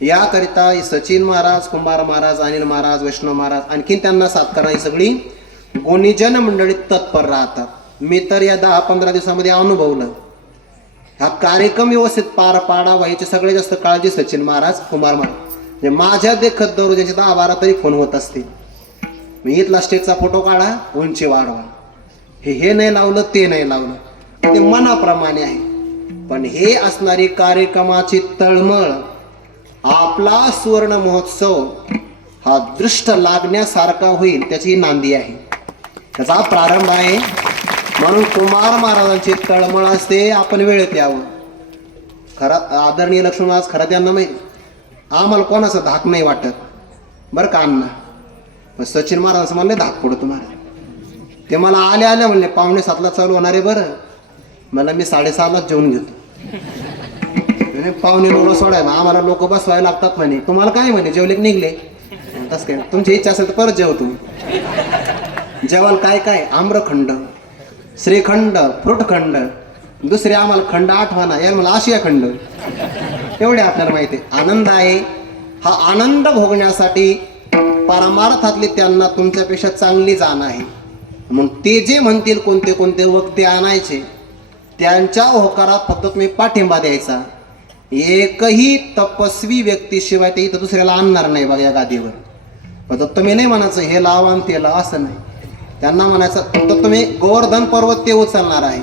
याकरिता सचिन महाराज, कुंभार महाराज, अनिल महाराज, वैष्णव महाराज, आणखीन त्यांना साथ करणारी सगळी गुणीजन मंडळीत तत्पर राहतात. मी तर या 10-15 दिवसामध्ये अनुभवलं. हा कार्यक्रम व्यवस्थित पार पाडावा याची सगळ्यात जास्त काळजी सचिन महाराज, कुंभार महाराज. म्हणजे माझ्या देखत दररोज 10-12 तरी फोन होत असतील. मी इथला स्टेजचा फोटो काढा, उंची वाढवा, हे नाही लावलं, ते नाही लावलं, ते मनाप्रमाणे आहे. पण हे असणारी कार्यक्रमाची तळमळ, आपला सुवर्ण महोत्सव हा दृष्ट लागण्यासारखा होईल त्याची नांदी आहे, त्याचा प्रारंभ आहे. म्हणून कुमार महाराजांची तळमळ असते, आपण वेळेत यावं. खरा आदरणीय लक्ष्मण महाराज, खरं त्यांना माहिती, आम्हाला कोणाचा धाक नाही वाटत बरं का अण्णा. पण सचिन महाराजांचं म्हणले धाक पडतो तुम्हाला. ते मला आल्या म्हणले 6:45 चालू होणार आहे बरं. मला मी 6:30 जेवून घेतो. 9:45 सोडाय, आम्हाला लोक बसवायला लागतात म्हणे. तुम्हाला काय म्हणे, जेवले निघले तसं काय, तुमची इच्छा असेल तर परत जेव तुम्ही. जेवाल काय काय, आम्रखंड, श्रीखंड, फ्रूटखंड, दुसरे आम्हाला खंड आठवणा, याला मला आशिया खंड, एवढे आपल्याला माहिती आहे. आनंद आहे. हा आनंद भोगण्यासाठी परमार्थातली त्यांना तुमच्यापेक्षा चांगली जाण आहे. मग ते जे म्हणतील कोणते कोणते वक्ते आणायचे, त्यांच्या होकारात फक्त तुम्ही पाठिंबा द्यायचा. एकही तपस्वी व्यक्तीशिवाय ते इथं दुसऱ्याला आणणार नाही बघा या गादीवर. फक्त तुम्ही नाही म्हणायचं हे लावा आणि ते लावा, असं नाही. त्यांना म्हणायचं फक्त तुम्ही गोवर्धन पर्वत ते उचलणार आहे,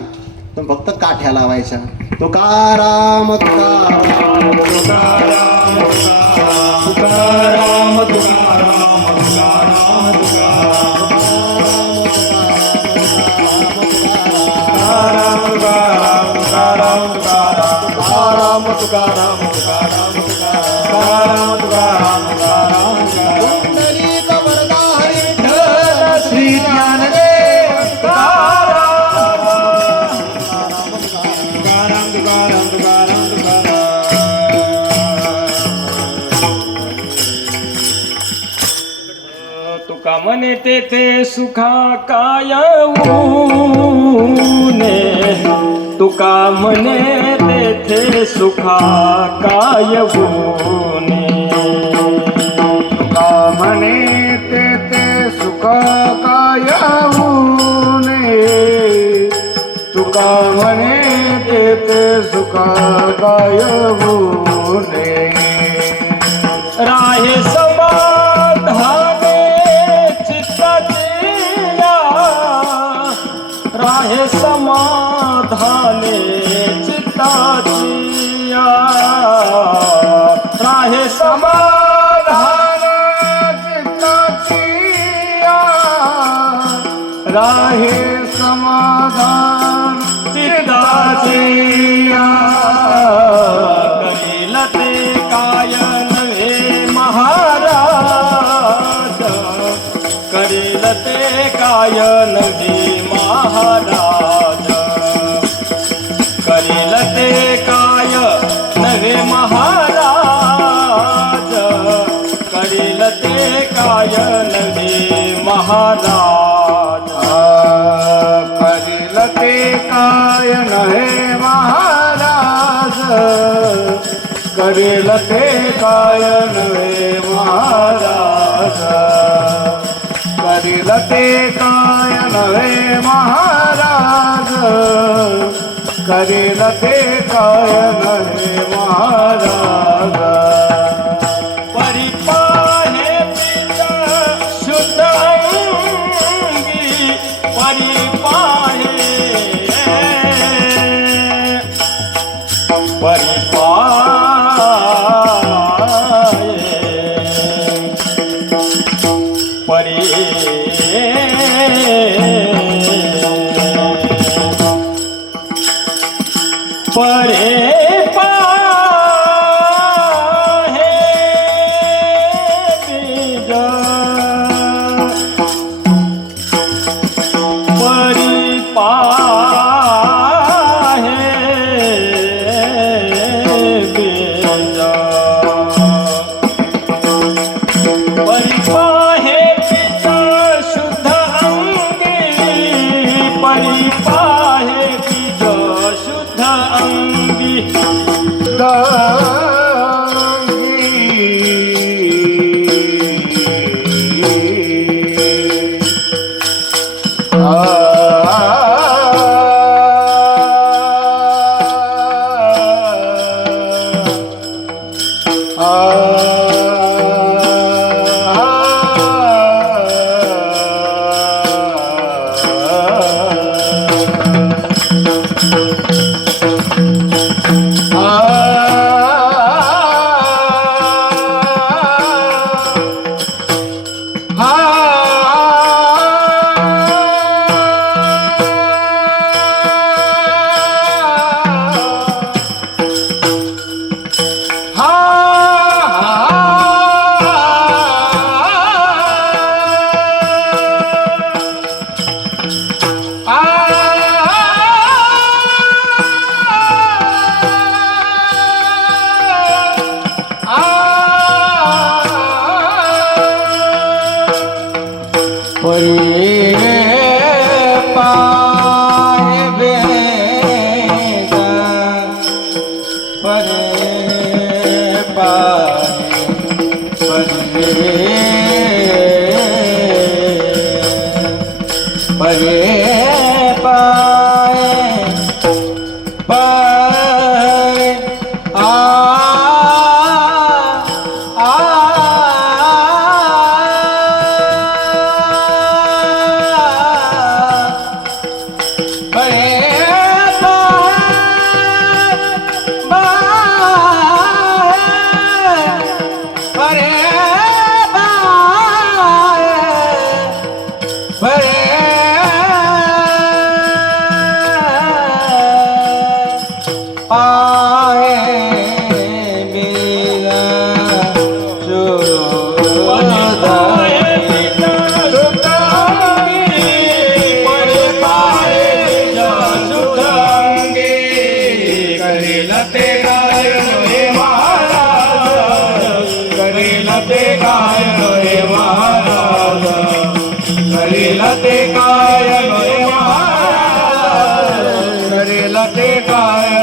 तुम्ही फक्त काठ्या लावायच्या. तुकाराम तुकाराम तुकाराम तुकाराम तुकाराम तुकाराम तुकाराम तुकाराम पुंडलिक वरदा हरी विठ्ठल श्री ज्ञानदेव तुकाराम तुकाराम तुकाराम तुकाराम तुका म्हणे तेथे सुखा काय ऊने, तुका म्हणे तेथे सुखा काय ऊने, तुका म्हणे तेथे सुख काय ऊने, तुका म्हणे तेथे सुख काय ऊने. करील ते काय नव्हे महाराज करील ते काय नव्हे महाराज करील ते काय नव्हे महाराज परिपाहे पिता शुद्ध अंगी परिपाहे परे पाहे बीज परी पाहे बीज परी पाहे बीज शुद्ध अंगी परी पाहे बीज शुद्ध अंगी ते काय